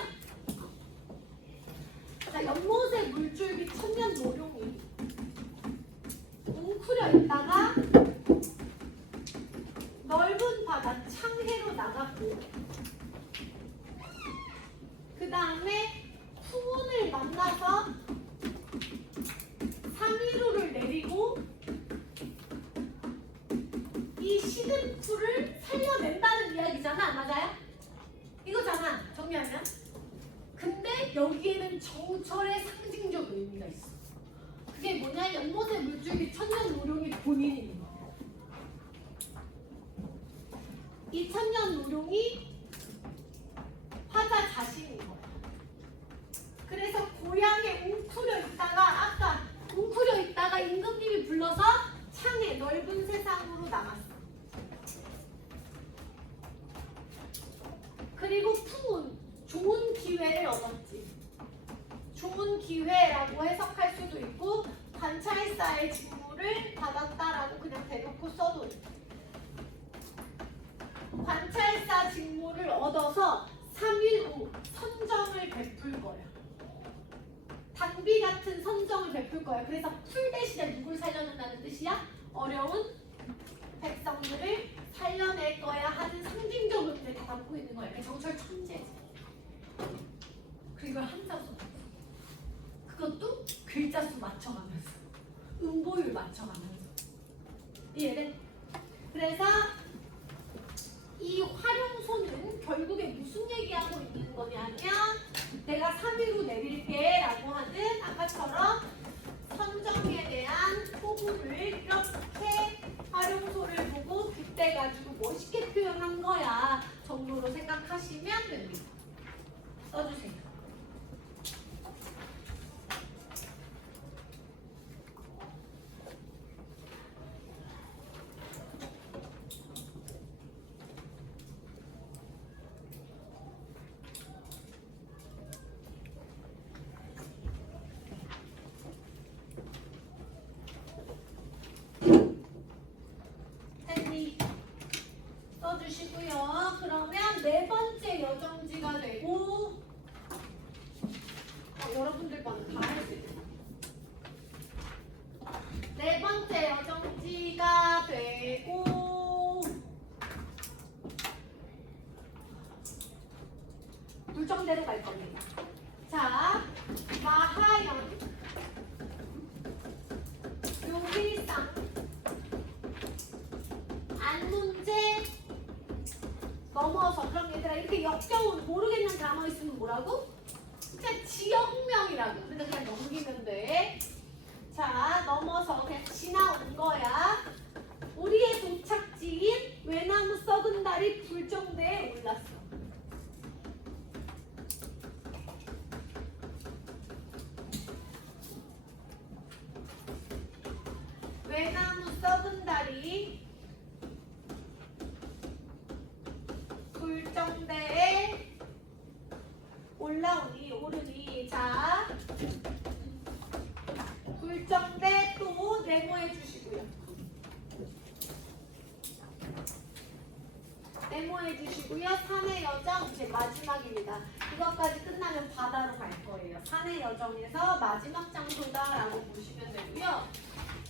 자, 연못의 물줄기 천년 노룡이 웅크려 있다가 넓은 바다 창해로 나갔고, 그 다음에 풍운을 만나서 3일호를 내리고 이 시든 풀을 살려낸다는 이야기잖아. 맞아요? 이거잖아 정리하면. 근데 여기에는 정철의 상징적 의미가 있어. 그게 뭐냐? 연못의 물줄기 천년 노룡이 본인인 거야. 이 천년 노룡이 화자 자신인 거야. 그래서 고향에 웅크려 있다가, 아까 웅크려 있다가 임금님이 불러서 창에 넓은 세상으로 나갔어. 그리고 풍운, 좋은 기회를 얻었지. 좋은 기회라고 해석할 수도 있고, 관찰사의 직무를 받았다라고 그냥 대놓고 써도 돼. 관찰사 직무를 얻어서 3일 후 선정을 베풀 거야. 단비 굴비 같은 선정을 베풀 거예요. 그래서 풀 대신에 누굴 살려낸다는 뜻이야? 어려운 백성들을 살려낼 거야 하는 상징적 의미를 다 담고 있는 거예요. 그러니까 정철 천재지. 그리고 항상 써. 그것도 글자 수 맞춰가면서, 음보율 맞춰가면서. 이해돼? 그래서 이 활용소는 결국에 무슨 얘기하고 있는 거냐면 내가 3위로 내릴게 라고 하는 아까처럼 선정에 대한 포부를 이렇게 활용소를 보고 그때 가지고 멋있게 표현한 거야 정도로 생각하시면 됩니다. 써주세요. 써주시고요. 그러면 네 번째 여정지가 되고 여러분들 거는 다 할 수 있어요. 네 번째 여정지가 되고 불정대로 갈 겁니다. 자, 마하연, 요리상, 안문제 넘어서. 그럼 얘들아 이렇게 역겨운 모르겠는 단어 있으면 뭐라고? 진짜 지역명이라고. 근데 그냥 넘기면 돼. 자, 넘어서 그냥 지나온 거야. 우리의 도착지인 외나무 썩은 달이 불정대에 올랐어. 외나무 썩은 달이 불정대에 올라오니 오르니. 자, 불정대 또 네모해 주시고요. 네모해 주시고요. 산의 여정 이제 마지막입니다. 이것까지 끝나면 바다로 갈 거예요. 산의 여정에서 마지막 장소다라고 보시면 되고요.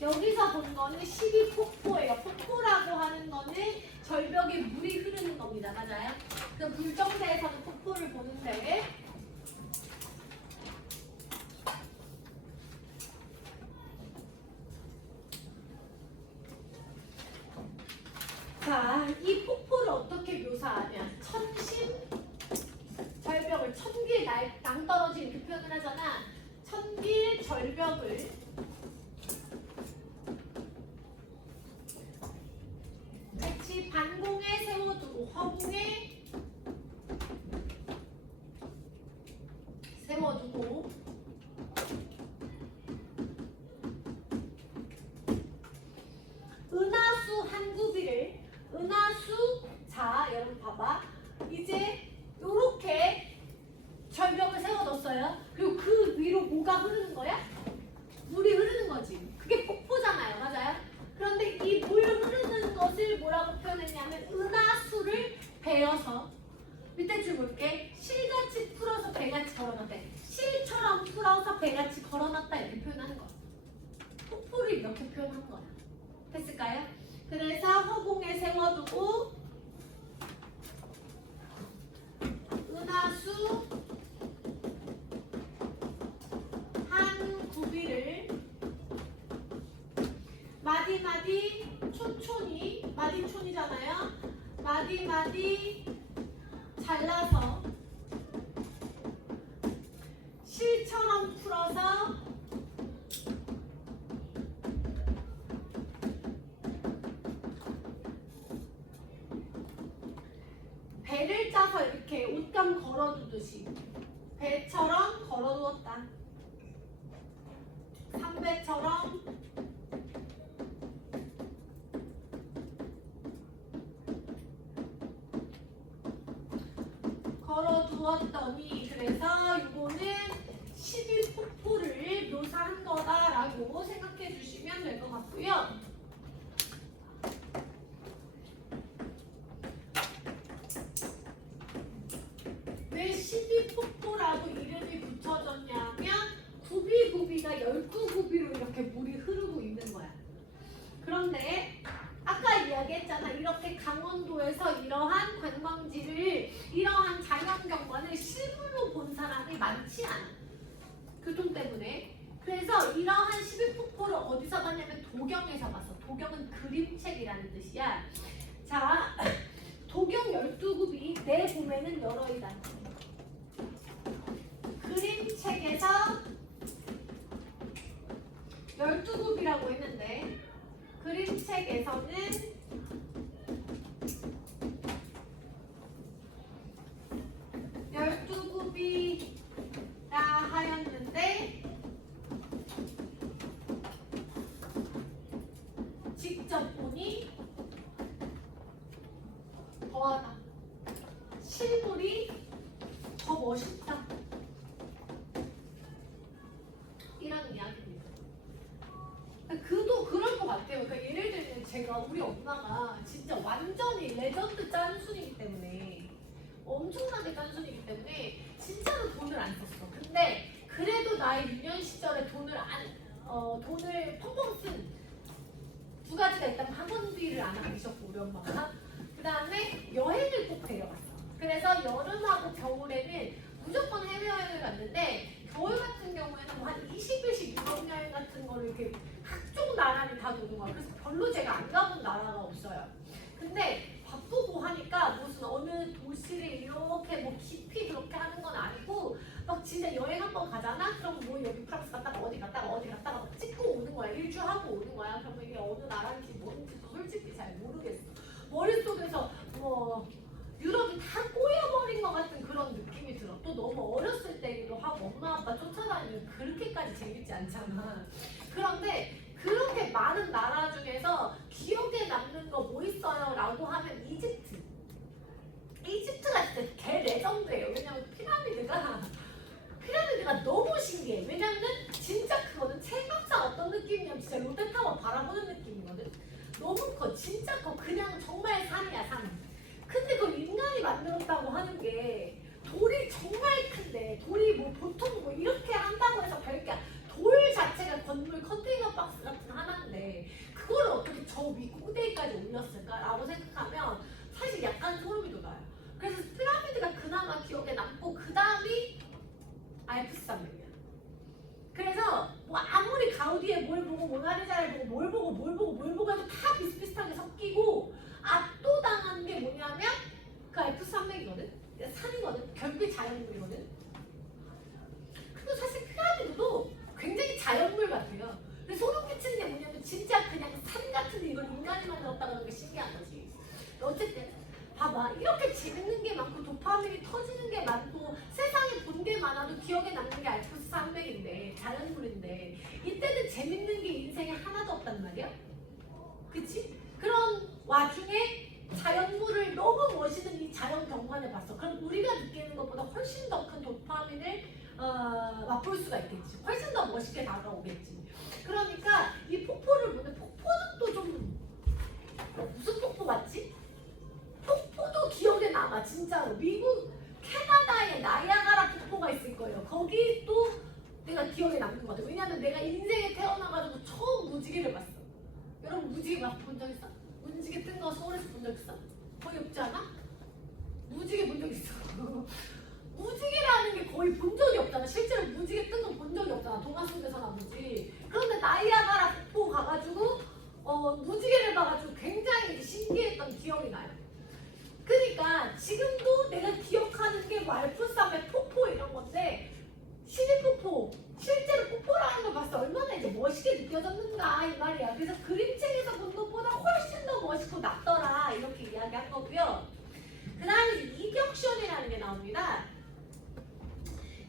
여기서 본 거는 12폭포예요. 폭포라고 하는 거는 절벽에 물이 흐르는 겁니다. 맞아요? 그 불정대에서는 폭포를 보는데 자, 이 폭포를 어떻게 묘사하냐? 천심 절벽을 천길 낭떠러지 이렇게 표현을 하잖아. 천길 절벽을 같이 반공에 세워두고 허공에 세워두고 은하수 한 구비를 은하수. 자, 여러분 봐봐. 이제 요렇게 절벽을 세워뒀어요. 그리고 그 위로 뭐가 흐르는 거야? 물이 흐르는 거지. 그게 폭포잖아요. 맞아요? 그런데 이 물 흐르는 것을 뭐라고 표현했냐면 은하수를 베어서 밑에 줄 볼게. 실같이 풀어서 배같이 걸어놨대. 실처럼 풀어서 배같이 걸어놨다 이렇게 표현하는 거야. 폭포를 이렇게 표현한 거야. 됐을까요? 그래서 허공에 세워두고 은하수 한 구비를 마디마디 촌촌이 마디촌이잖아요. 마디마디 잘라서 실처럼 풀어서 배를 짜서 이렇게 옷감 걸어두듯이 배처럼 걸어두었다. 삼배처럼 걸어두었더니. 그래서 이거는 11폭포를 묘사한 거다라고 생각해 주시면 될 것 같고요. 왜 12폭포라고 이름이 붙여졌냐면 굽이굽이 12굽이로 이렇게 물이 흐르고 있는 거야. 그런데 아까 이야기했잖아. 이렇게 강원도에서 이러한 관광지를, 이러한 자연경관을 실물로 본 사람이 많지 않아. 교통 때문에. 그래서 이러한 11폭포를 어디서 봤냐면 도경에서 봤어. 도경은 그림책이라는 뜻이야. 자, 도경 12굽이 내 봄에는 여러이다. 그림책에서 12굽이라고 했는데 그림책에서는 12굽이라 하였는데 직접 보니 더하다. 실물이 더 멋있다. 이런 이야기입니다. 그도 그럴 것 같아요. 그러니까 예를 들면 제가 우리 엄마가 진짜 완전히 레전드 짠순이기 때문에 엄청나게 짠순이기 때문에 진짜로 돈을 안 썼어. 근데 그래도 나의 유년 시절에 돈을 펑펑 쓴 두 가지가 있다면 학원비를 안 아끼셨고 우리 엄마가 그 다음에 여행을 꼭 데려갔어. 그래서 여름하고 겨울에는 무조건 해외여행을 갔는데 겨울 같은 경우에는 뭐 한 20일씩 유럽 여행 같은 거를 이렇게 각종 나라를 다 도는 거야. 그래서 별로 제가 안 가본 나라가 없어요. 근데 바쁘고 하니까 무슨 어느 도시를 이렇게 뭐 깊이 그렇게 하는 건 아니고 막 진짜 여행 한번 가잖아? 그럼 뭐 여기 프랑스 갔다가 어디 갔다가 막 찍고 오는 거야. 일주 하고 오는 거야. 그러면 이게 어느 나라인지 뭔지 솔직히 잘 모르겠어. 머릿속에서 뭐 유럽이 다 꼬여버린 것 같은 그런 느낌이 들어. 또 너무 어렸을 때기도 하고 엄마 아빠 쫓아다니면 그렇게까지 재밌지 않잖아. 그런데 그렇게 많은 나라 중에서 기억에 남는 거 뭐 있어요? 라고 하면 이집트. 이집트가 진짜 개 레전드예요. 왜냐면 피라미드가 너무 신기해. 왜냐면은 진짜 크거든. 체감상 어떤 느낌이냐면 진짜 롯데타워 바라보는 느낌이거든. 너무 커. 진짜 커. 그냥 정말 산이야, 산. 근데 그걸 인간이 만들었다고 하는 게 돌이 정말 큰데 돌이 뭐 보통 뭐 이렇게 한다고 해서 별게 돌 자체가 건물 컨테이너 박스 같은 하나인데 그걸 어떻게 저 위 꼭대기까지 올렸을까라고 생각하면 사실 약간 소름이 돋아요. 그래서 피라미드가 그나마 기억에 남고 그 다음이 알프스 산맥이야. 그래서 뭐 아무리 가우디에 뭘 보고 모나리자를 보고 뭘 보고 해도 다 비슷비슷하게 섞이고 압도당한 게 뭐냐면 그 알프스 산맥이거든. 산이거든. 결국에 자연물이거든. 그리고 사실 피라미드도 굉장히 자연물 같아요. 근데 소름 끼치는 게 뭐냐면 진짜 그냥 산 같은데 이걸 인간이 만들었다는 게 신기한 거지. 어쨌든 봐봐. 이렇게 재밌는 게 많고 도파민이 터지는 게 많고 세상에 본 게 많아도 기억에 남는 게 알프스 산맥인데 자연물인데 이때는 재밌는 게 인생에 하나도 없단 말이야. 그치? 그런 와중에 자연물을 너무 멋있는 이 자연 경관을 봤어. 그럼 우리가 느끼는 것보다 훨씬 더 큰 도파민을 맛볼 수가 있겠지. 훨씬 더 멋있게 다가오겠지. 그러니까 이 폭포를 보면 폭포는 또 좀 무슨 폭포 맞지? 폭포도 기억에 남아. 진짜로. 미국 캐나다에 나이아가라 폭포가 있을 거예요. 거기 또 내가 기억에 남는 것 같아. 왜냐면 내가 인생에 태어나가지고 처음 무지개를 봤어. 여러분 무지개 본 적 있어? 무지개 뜬 거 서울에서 본 적 있어? 거의 없지 않아? 무지개 본 적 있어. 무지개라는 게 거의 본 적이 없잖아. 실제로 무지개 뜬 거 본 적이 없잖아. 동화 속에서나 보지. 그런데 나이아가라 폭포 가가지고 무지개를 봐가지고 굉장히 신기했던 기억이 나요. 그러니까 지금도 내가 기억하는 게 알프스산맥 폭포 이런 건데 11폭포 실제로 폭포라는 걸 봤을 때 얼마나 이제 멋있게 느껴졌는가 이 말이야. 그래서 그림책에서 본 것보다 훨씬 더 멋있고 낫더라 이렇게 이야기한 거고요. 그 다음에 이디옥션이라는 게 나옵니다.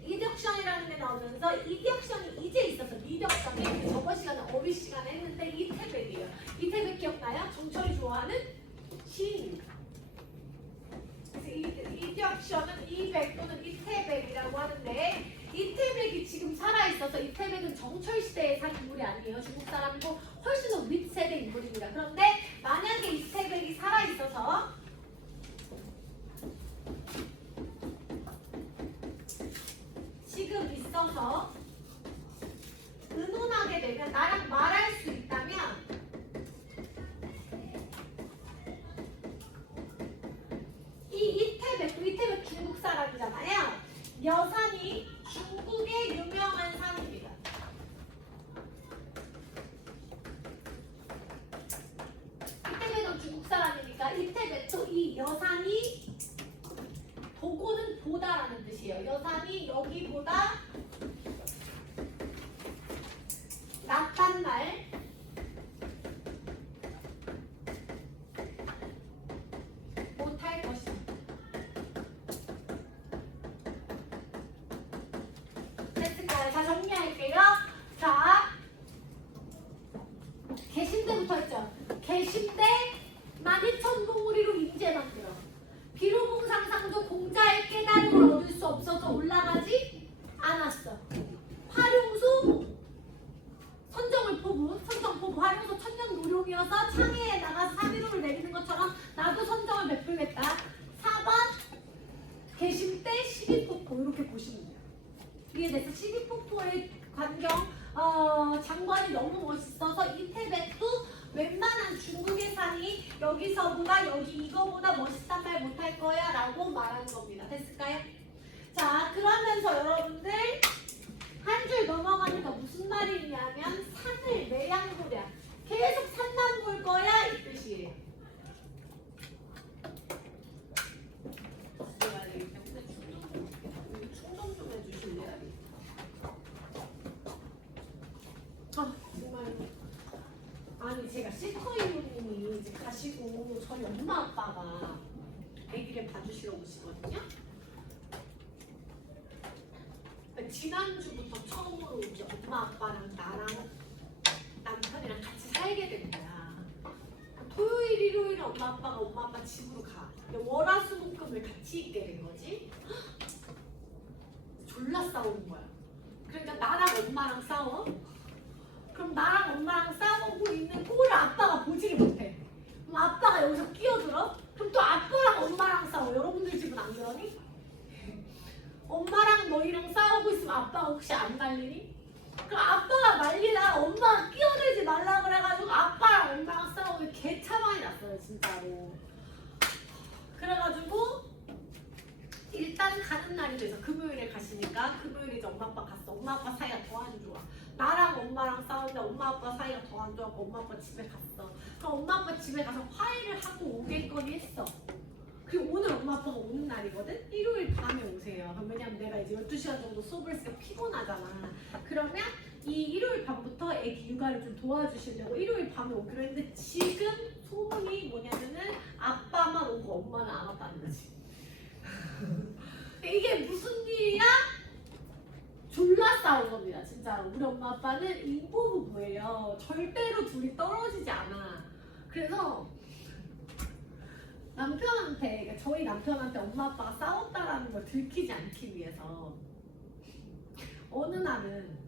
이디옥션이라는 게 나오면서 이디옥션이 이제 있어서 이디옥션이 저번 시간에 어휘 시간에 했는데 이태백이에요. 이태백 기억나요? 정철이 좋아하는 시인입니다. 그래서 이디옥션은 이백 또는 이태백이라고 하는데 이태백이 지금 살아있어서 이태백은 정철시대에 산 인물이 아니에요. 중국 사람이고 훨씬 더 윗세대 인물입니다. 그런데 만약에 이태백이 살아있어서 지금 있어서 은호 중국 사람이잖아요. 여산이 중국의 유명한 산입니다. 이태백은 중국 사람이니까 이태백도 이 여산이 보고는 보다라는 뜻이에요. 여산이 여기보다 낫단 말. 못할 것입니다. 됐을까요? 자, 정리할게요. 자, 개신대부터 했죠. 개신대 12,000봉우리로 인재 만들어. 비로봉상상도 공자의 깨달음을 얻을 수 없어서 올라가지 않았어. 활용수 선정을 포부, 선정 포부, 활용수 천년 노룡이어서 창해에 나가서 사비로를 내리는 것처럼 나도 선정을 베풀겠다. 4번 개심대 12폭포 이렇게 보시면 돼요. 이해돼서 12폭포의 광경 장관이 너무 멋있어서 이태백도 웬만한 중국의 산이 여기서보다 여기 이거보다 멋있단 말 못할 거야 라고 말하는 겁니다. 됐을까요? 자, 그러면서 여러분들 한 줄 넘어가니까 무슨 말이 있냐면 산을 내양보랴 계속 산만 볼 거야 이 뜻이에요. 충전 좀 해주실래요? 아 정말 아니 제가 시터이모님이 이제 가시고 저희 엄마 아빠가 아기를 봐주시러 오시거든요. 지난주부터 처음으로 이제 엄마 아빠랑 나랑 남편이랑 같이 살게 된 거야. 토요일 일요일에 엄마 아빠 집으로 가. 월화수목금을 같이 있게 된 거지. 졸라 싸우는 거야. 그러니까 나랑 엄마랑 싸워. 그럼 나랑 엄마랑 싸우고 있는 꼴을 아빠가 보지를 못해. 그럼 아빠가 여기서 끼어들어? 그럼 또 아빠랑 엄마랑 싸워. 여러분들 집은 안 그러니? 엄마랑 너희랑 싸우고 있으면 아빠가 혹시 안 말리니? 그럼 아빠가 말리다 엄마가 끼어들지 말라 그래가지고 아빠랑 엄마랑 싸우고 개차만이 났어요 진짜로. 그래가지고 일단 가는 날이 돼서 금요일에 가시니까 금요일에 이제 엄마 아빠 갔어. 엄마 아빠 사이가 더 안 좋아. 나랑 엄마랑 싸우는데 엄마 아빠 사이가 더 안 좋아서 엄마 아빠 집에 갔어. 그럼 엄마 아빠 집에 가서 화해를 하고 오겠거니 했어. 그리고 오늘 엄마 아빠가 오는 날이거든? 일요일 밤에 오세요. 그럼 왜냐면 내가 이제 12시간 정도 수업을 했으니까 피곤하잖아. 그러면 이 일요일 밤부터 애기 육아를 좀 도와주시려고 일요일 밤에 오기로 했는데 지금 소문이 뭐냐면은 아빠만 오고 엄마는 안 왔다는 거지. 이게 무슨 일이야? 졸라 싸운 겁니다. 진짜로. 우리 엄마 아빠는 인보 부부예요. 절대로 둘이 떨어지지 않아. 그래서 남편한테, 그러니까 저희 남편한테 엄마 아빠가 싸웠다라는 걸 들키지 않기 위해서 어느 날은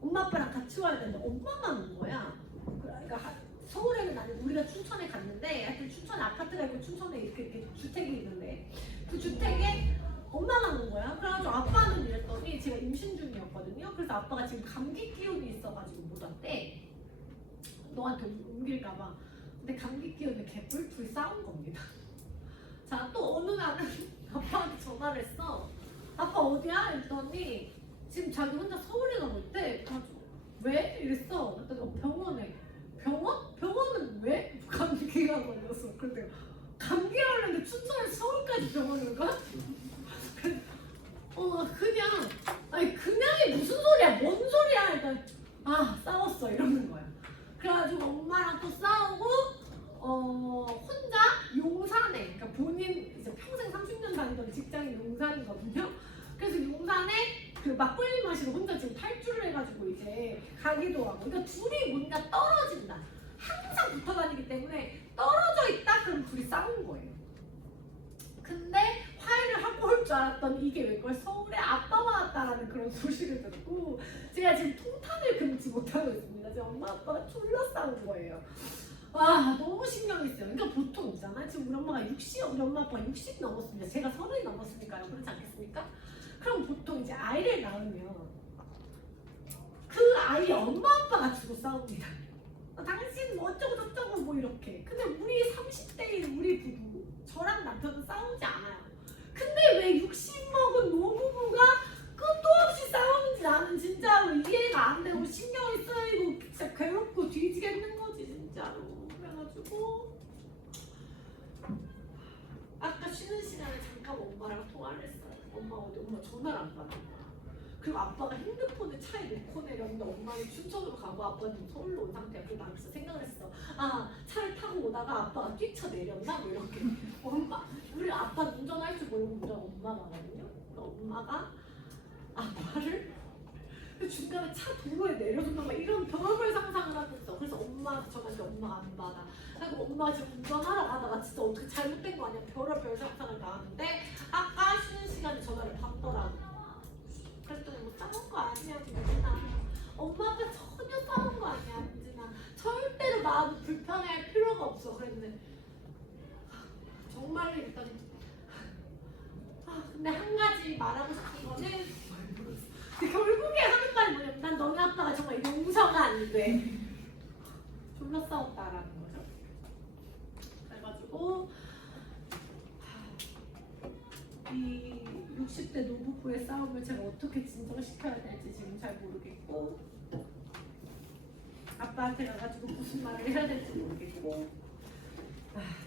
엄마 아빠랑 같이 와야 되는데 엄마만 온 거야. 그러니까 서울에는 아니고 우리가 춘천에 갔는데 하여튼 춘천에 아파트가 있고 춘천에 이렇게 주택이 있는데 그 주택에 엄마만 온 거야. 그래가지고 아빠는 이랬더니 제가 임신 중이었거든요. 그래서 아빠가 지금 감기 기운이 있어가지고 못 왔대. 너한테 옮길까봐. 근데 감기 기운에 개뿔풀 싸운 겁니다. 자, 또 어느 날은 아빠한테 전화를 했어. 아빠 어디야? 이랬더니 지금 자기 혼자 서울에 가고 있대. 그래가지고 왜? 이랬어. 그랬더니 병원에. 병원? 병원은 왜? 감기가 걸려서. 근데 감기 걸렸는데 춘천에서 서울까지 병원을 가? 그냥 아니 그냥이 무슨 소리야? 뭔 소리야? 그러니까 싸웠어 이러는 거야. 그래가지고 엄마랑 또 싸우고 혼자 용산에, 그러니까 본인 이제 평생 30년 다니던 직장이 용산이거든요. 그래서 용산에 그 막걸리 마시러 혼자 지금 탈출을 해가지고 이제 가기도 하고. 그러니까 둘이 뭔가 떨어진다. 항상 붙어 다니기 때문에 떨어져 있다 그럼 둘이 싸운 거예요. 근데 화해를 하고 올 줄 알았더니 이게 웬걸 서울에 아빠가 왔다라는 그런 소식을 듣고 제가 지금 통탄을 금치 못하고 있습니다. 지금 엄마 아빠가 졸라 싸운 거예요. 와 너무 신경이 쓰여요. 그러니까 보통 있잖아. 지금 우리 엄마가 60, 우리 엄마 아빠가 60 넘었습니다. 제가 30이 넘었으니까요. 그렇지 않겠습니까? 그럼 보통 이제 아이를 낳으면 그 아이 엄마 아빠가 주고 싸웁니다. 당신 뭐 어쩌고 저쩌고 뭐 이렇게. 근데 우리 30대인 우리 부부, 저랑 남편은 싸우지 않아요. 그 쉬는 시간에 잠깐 엄마랑 통화를 했어요. 엄마 어디 엄마 전화를 안 받는 거야. 그리고 아빠가 핸드폰을 차에 놓고 내렸는데 엄마는 춘천으로 가고 아빠는 지금 서울로 온 상태야. 그래서 나 진짜 생각을 했어. 아 차를 타고 오다가 아빠가 뛰쳐내렸나? 뭐 이렇게. 엄마 우리 아빠 운전할 줄 모르고 운전 엄마가 하거든요. 엄마가 아빠를 중간에 차 도로에 내려준다 막 이런 별별 상상을 하면서 그래서 엄마한테 전화했는데 엄마가 안 받아. 그리고 엄마가 지금 운전하러 가다가 진짜 어떻게 잘못된 거 아니야 별별 상상을 다 하는데 아까 쉬는 시간에 전화를 받더라고. 그랬더니 뭐 싸운 거 아니야 민진아. 엄마 아빠 전혀 싸운 거 아니야 민진아. 절대로 마음이 불편해할 필요가 없어. 그랬는데 정말로 일단 근데 한 가지 말하고 싶은 거는 결국에 하는 말이 뭐냐면 난 너네 아빠가 정말 용서가 안 돼. 졸라 싸웠다라는 거죠. 그래가지고 이 60대 노부부의 싸움을 제가 어떻게 진정시켜야 될지 지금 잘 모르겠고 아빠한테 가가지고 무슨 말을 해야 될지 모르겠고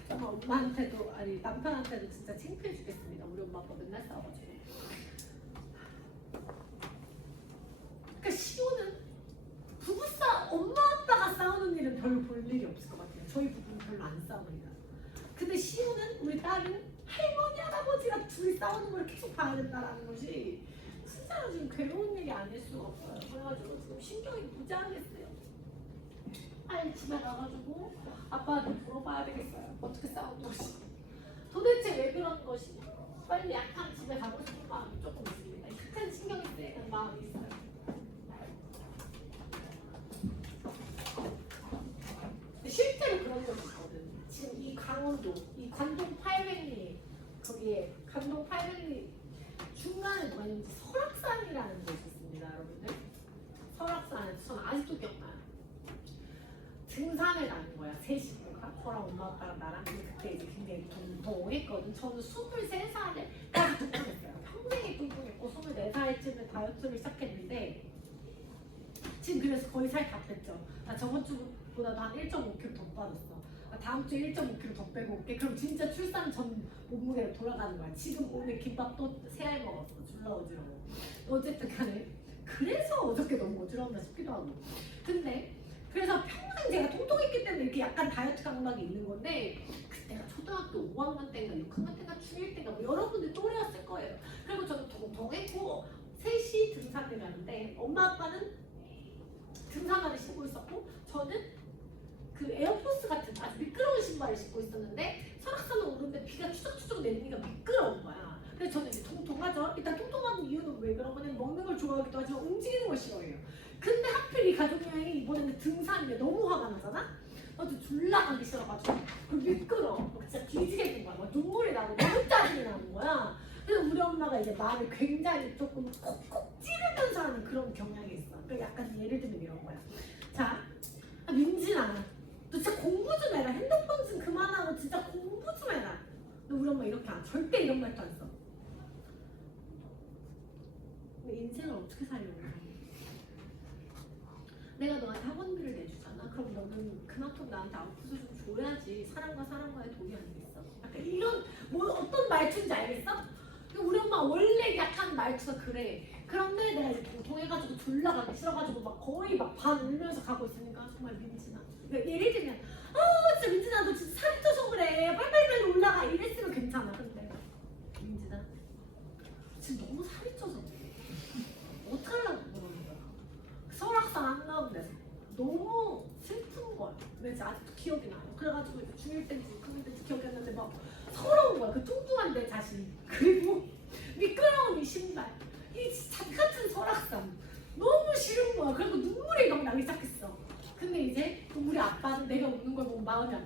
정말 엄마한테도 아니 남편한테도 진짜 창피해 죽겠습니다. 우리 엄마 아빠 맨날 싸워가지고. 그러니까 시호는 부부싸움 엄마 아빠가 싸우는 일은 별로 볼 일이 없을 것 같아요. 저희 부부는 별로 안 싸우니까. 근데 시호는 우리 딸은 할머니 할아버지랑 둘이 싸우는 걸 계속 봐야 된다는 것이 진짜로 지금 괴로운 일이 아닐 수가 없어요. 그래가지고 지금 신경이 무지하겠어요. 빨리 집에 가가지고 아빠한테 물어봐야 되겠어요. 어떻게 싸운 것이 도대체 왜 그런 것이 빨리 약간 집에 가고 싶은 마음이 조금 있습니다. 약간 신경이 쓰이는 마음이 있어요. 실제로 그런 적 있거든. 지금 이 강원도, 이 관동 800리 거기에 관동 800리 중간에 뭐가 있는지 설악산이라는 곳이 있습니다, 여러분들. 설악산에서 저는 아직도 기억나요. 등산을 가는 거야, 세 식구가. 저랑 엄마 아빠랑 나랑. 그때 이제 굉장히 동동했거든. 저는 23살까지 뚱뚱했어요. 평생이 뚱뚱했고 24살쯤에 다이어트를 시작했는데 지금 그래서 거의 살 다 뺐죠. 나 저번 주보다도 한 1.5kg 더 빠졌어. 나 다음 주에 1.5kg 더 빼고 올게. 그럼 진짜 출산 전 몸무게로 돌아가는 거야. 지금 오늘 김밥 또 3알 먹었어. 졸라 어지러워. 어쨌든 간에 그래서 어저께 너무 어지러웠나 싶기도 하고. 근데 그래서 평생 제가 통통했기 때문에 이렇게 약간 다이어트 강박이 있는 건데 그때가 초등학교 5학년 때인가 6학년 때인가 중1 때인가 뭐 여러분들 또래였을 거예요. 그리고 저는 동동했고 셋이 등산을 가는데 엄마 아빠는 등산화를 신고 있었고 저는 그 에어포스 같은 아주 미끄러운 신발을 신고 있었는데 설악산을 오르는데 비가 추적추적 내리니까 미끄러운 거야. 그래서 저는 이제 통통하죠. 일단 통통한 이유는 왜 그런 거냐면 먹는 걸 좋아하기도 하지만 움직이는 걸 싫어해요. 근데 하필 이 가족여행이 이번에는 등산인데 너무 화가 나잖아? 나도 졸라 가기 싫어가지고 미끄러워. 진짜 뒤지게 된 거야. 막 눈물이 나고 너무 짜증이 나는 거야. 그래서 우리 엄마가 이제 말을 굉장히 조금 콕콕 찌르면서 하는 그런 경향이 있어. 그러니까 약간 예를 들면 이런 거야. 자, 민진아, 너 진짜 공부 좀 해라. 핸드폰 좀 그만하고 진짜 공부 좀 해라. 너 우리 엄마 이렇게 안, 절대 이런 말도 안 써. 인생을 어떻게 살려고 해? 내가 너한테 학원비를 내주잖아. 그럼 너는 그만큼 나한테 아웃풋을 좀 줘야지. 사람과 사람과의 돈이 아니겠어? 약간 이런 뭐 어떤 말투인지 알겠어? 우리 엄마 원래 약간 말투가 그래. 그런데 내가 이제 통통해가지고 졸라 가기 싫어가지고 막 거의 막 반 울면서 가고 있으니까 정말 민진아. 그러니까 예를 들면 진짜 민진아 너 진짜 살이 쪄서 그래. 빨리 올라가. 이랬으면 괜찮아. 근데 민진아 지금 너무 살이 쪄서 그래. 어떡하려고 그러는 거야. 설악산 한가운데서 너무 슬픈 거야. 왠지 아직도 기억이 나요. 그래가지고 이제 중1 때인지 6학년 때인지 기억이 안 나는데 막 서러운 거야. 그 뚱뚱한 내 자신. 그리고 미끄러운 이 신발. 이 작같은 설악산. 너무 싫은 거야. 그리고 눈물이 막 나기 시작했어. 근데 이제 우리 아빠는 내가 웃는 걸 보면 마음이 아파.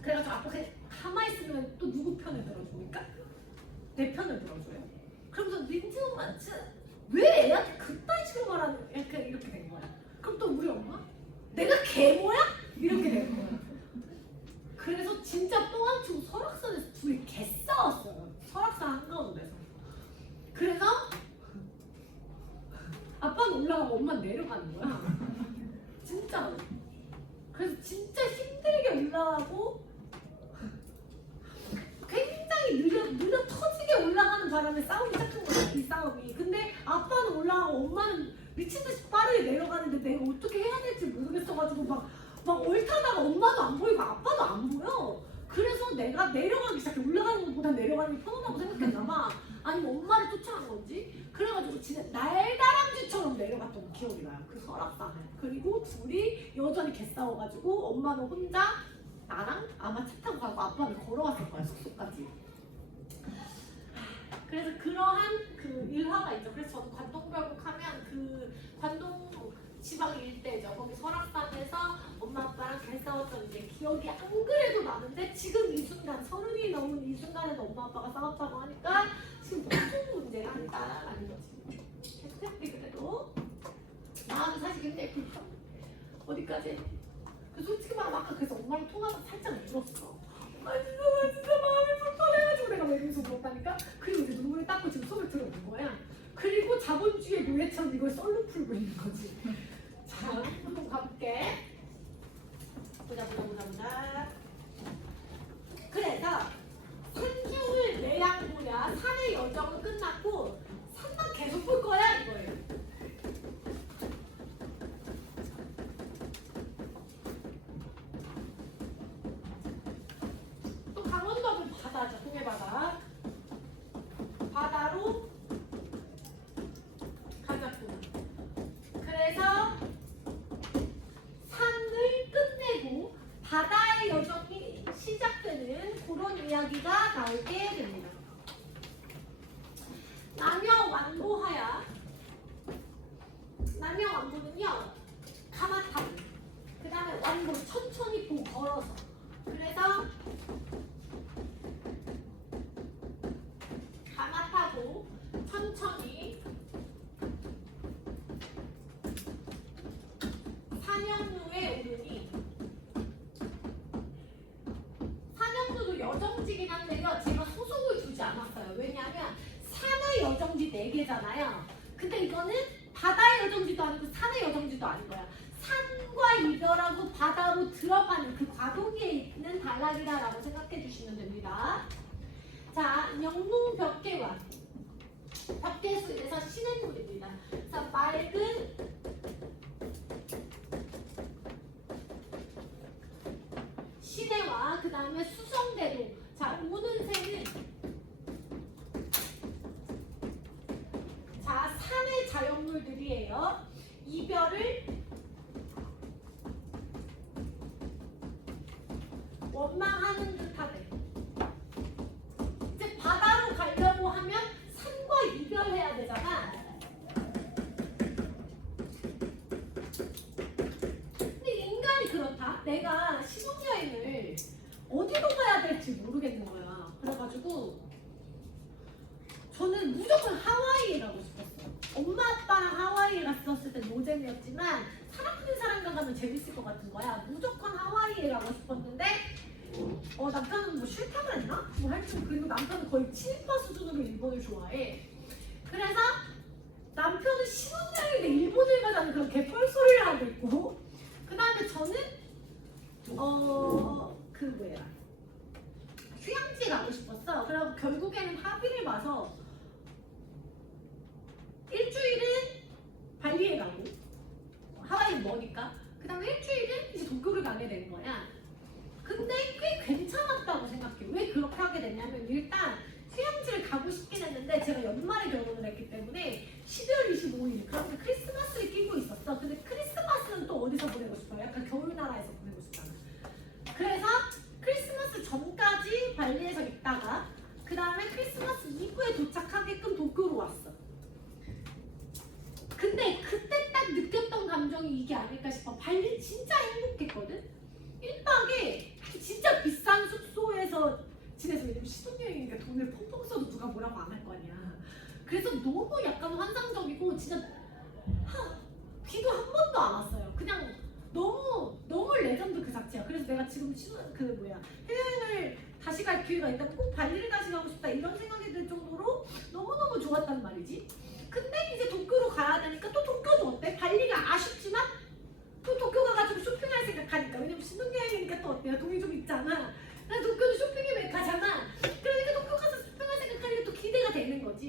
그래가지고 아빠가 가만히 있으면 또 누구 편을 들어주니까? 내 편을 들어줘요. 그러면서 민지 엄마 왜 애한테 그딴 식으로 말하는 약간 이렇게 된 거야. 그럼 또 우리 엄마? 내가 개모야? 이렇게 된 거야. 그래서 진짜 똥 안 치고 설악산에서 둘이 개싸웠어요. 설악산 한가운데서. 그래서 아빠는 올라가고 엄마는 내려가는 거야. 진짜로. 그래서 진짜 힘들게 올라가고 굉장히 바람에 싸움이 시작한 거야, 이 싸움이. 근데 아빠는 올라가고 엄마는 미친듯이 빠르게 내려가는데 내가 어떻게 해야 될지 모르겠어가지고 막 얼타다가 엄마도 안 보이고 아빠도 안 보여. 그래서 내가 내려가기 시작해. 올라가는 것보다 내려가는 게 편하다고 생각했나봐. 아니면 엄마를 쫓아간 건지. 그래가지고 진짜 날다람쥐처럼 내려갔던 기억이 나요. 그 설악산에. 그리고 둘이 여전히 개싸워가지고 엄마는 혼자 나랑 아마 차 타고 가고 아빠는 걸어왔을 거야, 숙소까지. 그래서 그러한 그 일화가 있죠. 그래서 저는 관동별곡 하면 그 관동 지방 일대죠. 거기 설악산에서 엄마 아빠랑 개 싸웠던 이제 기억이 안 그래도 나는데 지금 이 순간 30이 넘은 이 순간에도 엄마 아빠가 싸웠다고 하니까 지금 무슨 문제가 아니다라는 거지. 그래도 나는 사실 굉장히 불편. 어디까지? 그 솔직히 말하면 아까 그래서 엄마랑 통화가 살짝 울었어. 나 진짜 마음이 불편해가지고 내가 왜 이러면서 울었다니까? 그리고 이제 눈물을 닦고 지금 손을 들어본 거야. 그리고 자본주의 노예처럼 이걸 썰로 풀고 있는 거지. 자, 한번 가볼게. 보자. 그래서 산중을 내양보야 산의 여정은 끝났고 산만 계속 볼 거야 이거예요. 또 강원도는 바다죠. 동해바다. 바다로 가자꾸나. 그래서 산을 끝내고 바다의 여정이 시작되는 그런 이야기가 나오게 됩니다. 남여완보하야. 남여완보는요, 가마타고, 그 다음에 완보, 천천히 보 걸어서. 그래서 가마타고 천천히 산영루에 오르니, 산영루도 여정지긴 한데요, 제가 소속을 두지 않았어요. 왜냐하면 산의 여정지 4개잖아요. 근데 이거는 바다의 여정지도 아니고 산의 여정지도 아닌 거야. 산과 이별하고 바다로 들어가는 그 과도기에 있는 단락이다라고 생각해 주시면 됩니다. 자, 영농벽계와 벽계수에서 시냇물입니다. 자, 맑은 시내와 그 다음에 수성대로. 자, 오는 새는 자, 산의 자연물들이에요. 이별을 원망하는 듯하대. 이제 바다로 가려고 하면 산과 이별해야 되잖아. 근데 인간이 그렇다. 내가 신혼여행을 어디로 가야 될지 모르겠는 거야. 그래가지고 저는 무조건 하와이에 가고 싶었어요. 엄마 아빠랑 하와이에 갔었을 때 노잼이었지만 사랑하는 사람과 가면 재밌을 것 같은 거야. 무조건 하와이에 가고 싶었는데 남편은 뭐 싫다고 했나? 뭐 하여튼 그리고 남편은 거의 친인파 수준으로 일본을 좋아해. 그래서 남편은 신혼여행인데 일본을 가자는 그런 개뻘소리를 하고 있고, 그 다음에 저는 그 뭐야 휴양지 가고 싶었어. 그래서 결국에는 합의를 봐서 일주일은 발리에 가고, 하와이는 머니까 그 다음에 일주일은 이제 도쿄를 가게 된 거야. 근데 꽤 괜찮았다고 생각해. 왜 그렇게 하게 됐냐면 일단 휴양지를 가고 싶긴 했는데 제가 연말에 결혼을 했기 때문에 12월 25일 그러니까 크리스마스를 끼고 있었어. 근데 크리스마스는 또 어디서 보내고 싶어요? 약간 겨울나라에서 보내고 싶잖아. 그래서 크리스마스 전까지 발리에서 있다가 그 다음에 크리스마스 이브에 도착하게끔 도쿄로 왔어. 근데 그때 딱 느꼈던 감정이 이게 아닐까 싶어. 발리 진짜 행복했거든? 1박에 진짜 비싼 숙소에서 지내서, 왜냐면 신혼여행이니까 돈을 펑펑 써도 누가 뭐라고 안 할 거 아니야. 그래서 너무 약간 환상적이고 진짜 비도 한 번도 안 왔어요. 그냥 너무 레전드 그 자체야. 그래서 내가 지금 해외여행을 다시 갈 기회가 있다면 꼭 발리를 다시 가고 싶다 이런 생각이 들 정도로 너무너무 좋았단 말이지. 근데 이제 도쿄로 가야 되니까 또 도쿄도 어때? 발리가 아쉽지만 또 도쿄 가가지고 쇼핑할 생각하니까. 왜냐면 신혼여행이니까 또 어때요? 돈이 좀 있잖아. 그래서 도쿄는 쇼핑의 메카잖아. 그러니까 도쿄 가서 쇼핑할 생각하니까 또 기대가 되는 거지.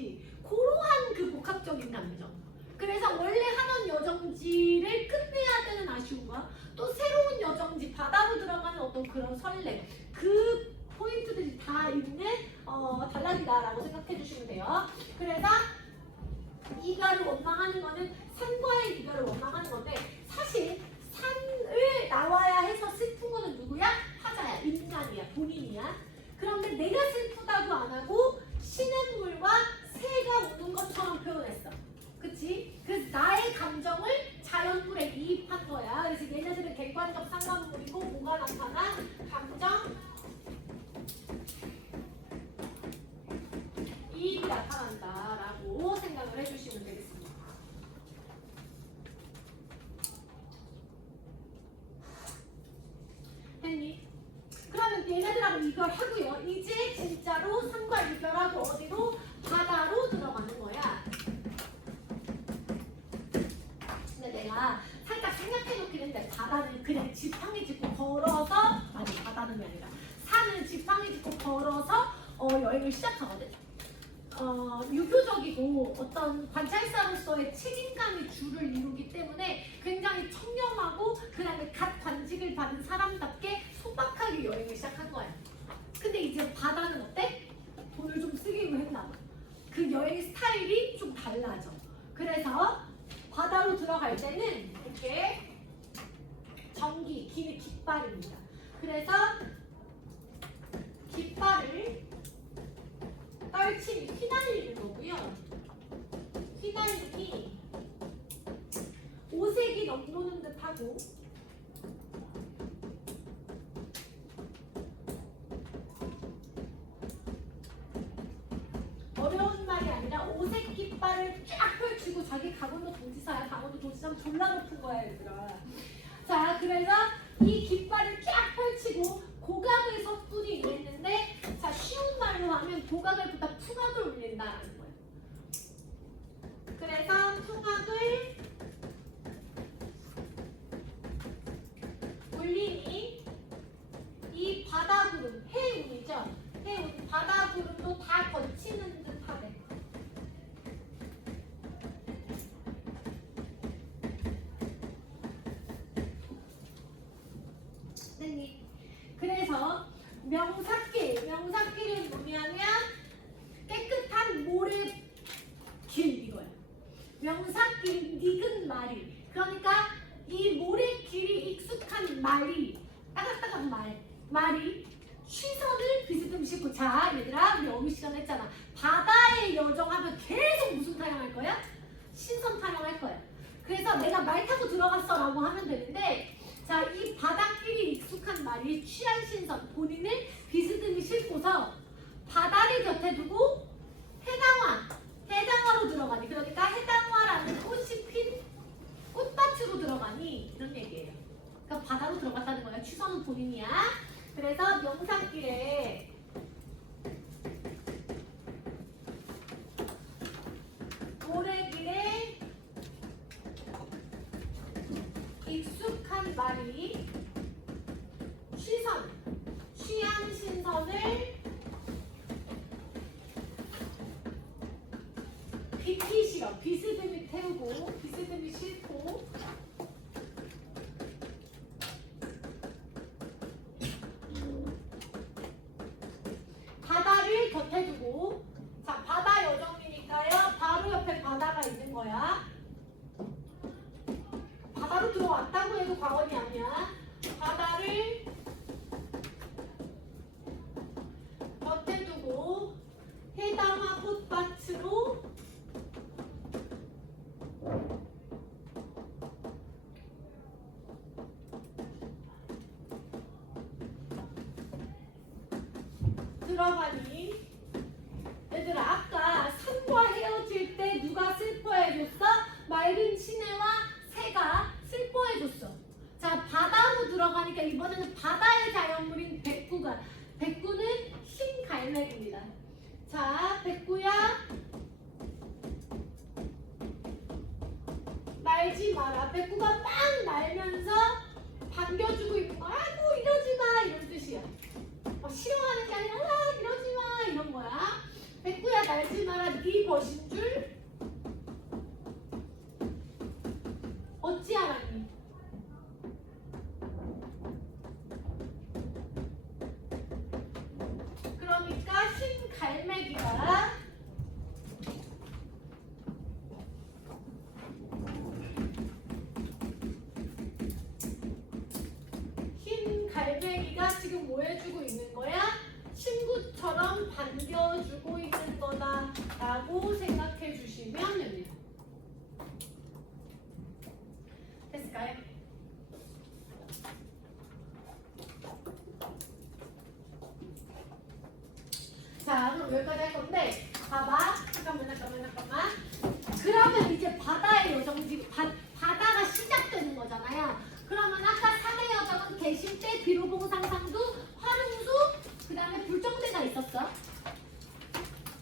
이별이다라고 생각해 주시면 돼요. 그래서 이별을 원망하는 거는 산과의 이별을 원망하는 건데 사실 산을 나와야 해서 슬픈 거는 누구야? 화자야, 인간이야, 본인이야. 그런데 내가 슬프다고 안 하고 시냇물과 새가 우는 것처럼 표현했어. 그치? 그래서 나의 감정을 자연물에 이입한 거야. 그래서 얘네들은 객관적 상관물이고 뭐가 나타나? 감정 이입이 나타난다라고 생각을 해주시면 되겠습니다. 했니? 그러면 얘네들하고 이별하고요. 이제 진짜로 산과 이별하고 어디로? 바다로 들어가는 거야. 근데 내가 살짝 생각해놓긴 했는데 바다는 그냥 지팡이 짚고 걸어서 아니 바다는 아니라 산은 지팡이 짚고 걸어서 여행을 시작하거든. 유교적이고 어떤 관찰사로서의 책임감이 주를 이루기 때문에 굉장히 청렴하고 그 다음에 갓 관직을 받은 사람답게 소박하게 여행을 시작한 거야. 근데 이제 바다는 어때? 돈을 좀 쓰기로 했나 봐. 그 여행 스타일이 좀 달라져. 그래서 바다로 들어갈 때는 이렇게 전기, 길의 깃발입니다. 그래서 깃발을 떨침이 휘날리는 거고요. 휘날림이 오색이 넘도는 듯하고 어려운 말이 아니라 오색 깃발을 쫙 펼치고 자기 강원도 도지사야. 강원도 도지사면 졸라 높은 거야 얘들아. 자 그래서 이 깃발을 쫙 펼치고 고각을 섣불리 이랬는데 자 쉬운 말로 하면 고각을보다 풍악을 울린다라는 거예요. 그래서 풍악을 울리니 이 바다구름, 해운이죠. 해운, 바다구름도 다 거치는 듯하대. 그래서 명사길은 뭐냐면 깨끗한 모래길 이거야. 명사길은 닉은 말이. 그러니까 이 모래길이 익숙한 말이 따각따각 말이 시선을 비스듬히 싣고 자 얘들아 우리 어미 시간 했잖아. 바다의 여정하면 계속 무슨 타령할 거야? 신선 타령할 거야. 그래서 내가 말 타고 들어갔어 라고 하면 되는데 자, 이 바닷길이 익숙한 말이 취한 신선, 본인을 비스듬히 싣고서 바다를 곁에 두고 해당화로 들어가니. 그러니까 해당화라는 꽃이 핀 꽃밭으로 들어가니 이런 얘기예요. 그러니까 바다로 들어갔다는 거야. 취선은 본인이야. 그래서 명산길에 모래길에 익숙한 말이 취한 신선을 비기 싫어. 비스듬히 태우고 비스듬히 싣고 바다를 곁에 두고 자 바다 여정이니까요. 바로 옆에 바다가 있는 거야. 바다로 들어왔다고 해도 과언이 아니야. 바다를 곁에 두고 해당화 꽃밭으로 들어가니 얘들아 아까 산과 헤어질 때 누가 슬퍼해줬어? 맑은 시내와 새가 슬퍼해줬어. 자 바다로 들어가니까 이번에는 바다의 자연물인 백구는 흰 갈매기입니다. 자 백구야 날지 마라. 백구가 막 날면서 반겨주고 있는 거야. 아이고 이러지 마 이런 뜻이야. 싫어하는 게 아니라 이러지 마 이런 거야. 백구야 날지 마라. 네 벗인 줄 어찌 알았니? 그러니까 흰 갈매기가 흰 갈매기가 지금 뭐 해주고 있는 거야? 친구처럼 반겨주고 있는 거다라고 생각해 주시면 됩니다. 됐을까요? 자, 그럼 여기까지 할 건데, 봐봐. 잠깐만. 그러면 이제 바다의 여정지, 바다가 시작되는 거잖아요. 그러면 아까 산의 여정은 계실 때 비로봉상상도 화룡수, 그 다음에 불정대가 있었어.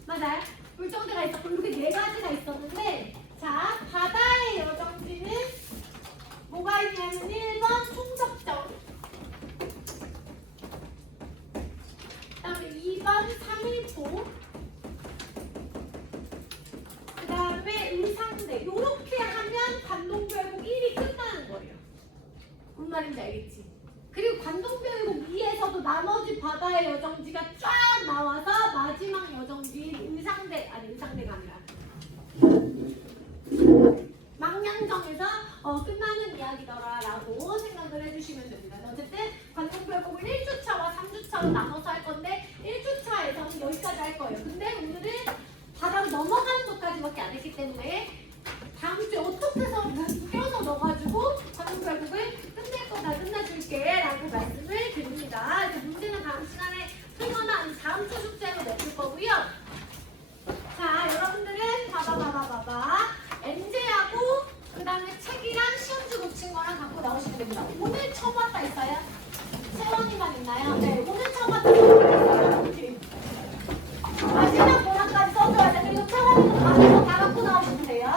맞아요? 불정대가 있었고, 이렇게 네 가지가 있었는데, 자, 바다의 여정지는 뭐가 있냐면 1번 총석정, 그 다음에 2번 3일포, 그 다음에 의상대. 이렇게 하면 관동별곡 1이 끝나는 거예요. 무슨 말인지 알겠지? 그리고 관동별곡 2에서도 나머지 바다의 여정지가 쫙 나와서 마지막 여정지 의상대가 아니라 망량정에서 끝나는 이야기더라라고 생각을 해주시면 됩니다. 어쨌든 관동별곡을 1주차와 3주차로 나눠서 할 건데 1주차에서는 여기까지 할 거예요. 근데 오늘은 바다로 넘어가는 것까지밖에 안 했기 때문에 다음 주에 어떻게 해서 묶여서 넣어가지고 관동별곡을 끝낼 거다 끝내줄게 라고 말씀을 드립니다. 이제 문제는 다음 시간에 풀거나 아니면 다음 주 숙제로 내줄 거고요. 자, 여러분들은 봐봐. 엔제하고 그 다음에 책이랑 시험지 놓친 거랑 갖고 나오시면 됩니다. 오늘 처음 왔다 있어요? 세원이만 있나요? 네, 오늘 처음 왔다 있어요. 마지막 보람까지 써줘야 돼. 그리고 채원이도 다 갖고 나오시면 돼요.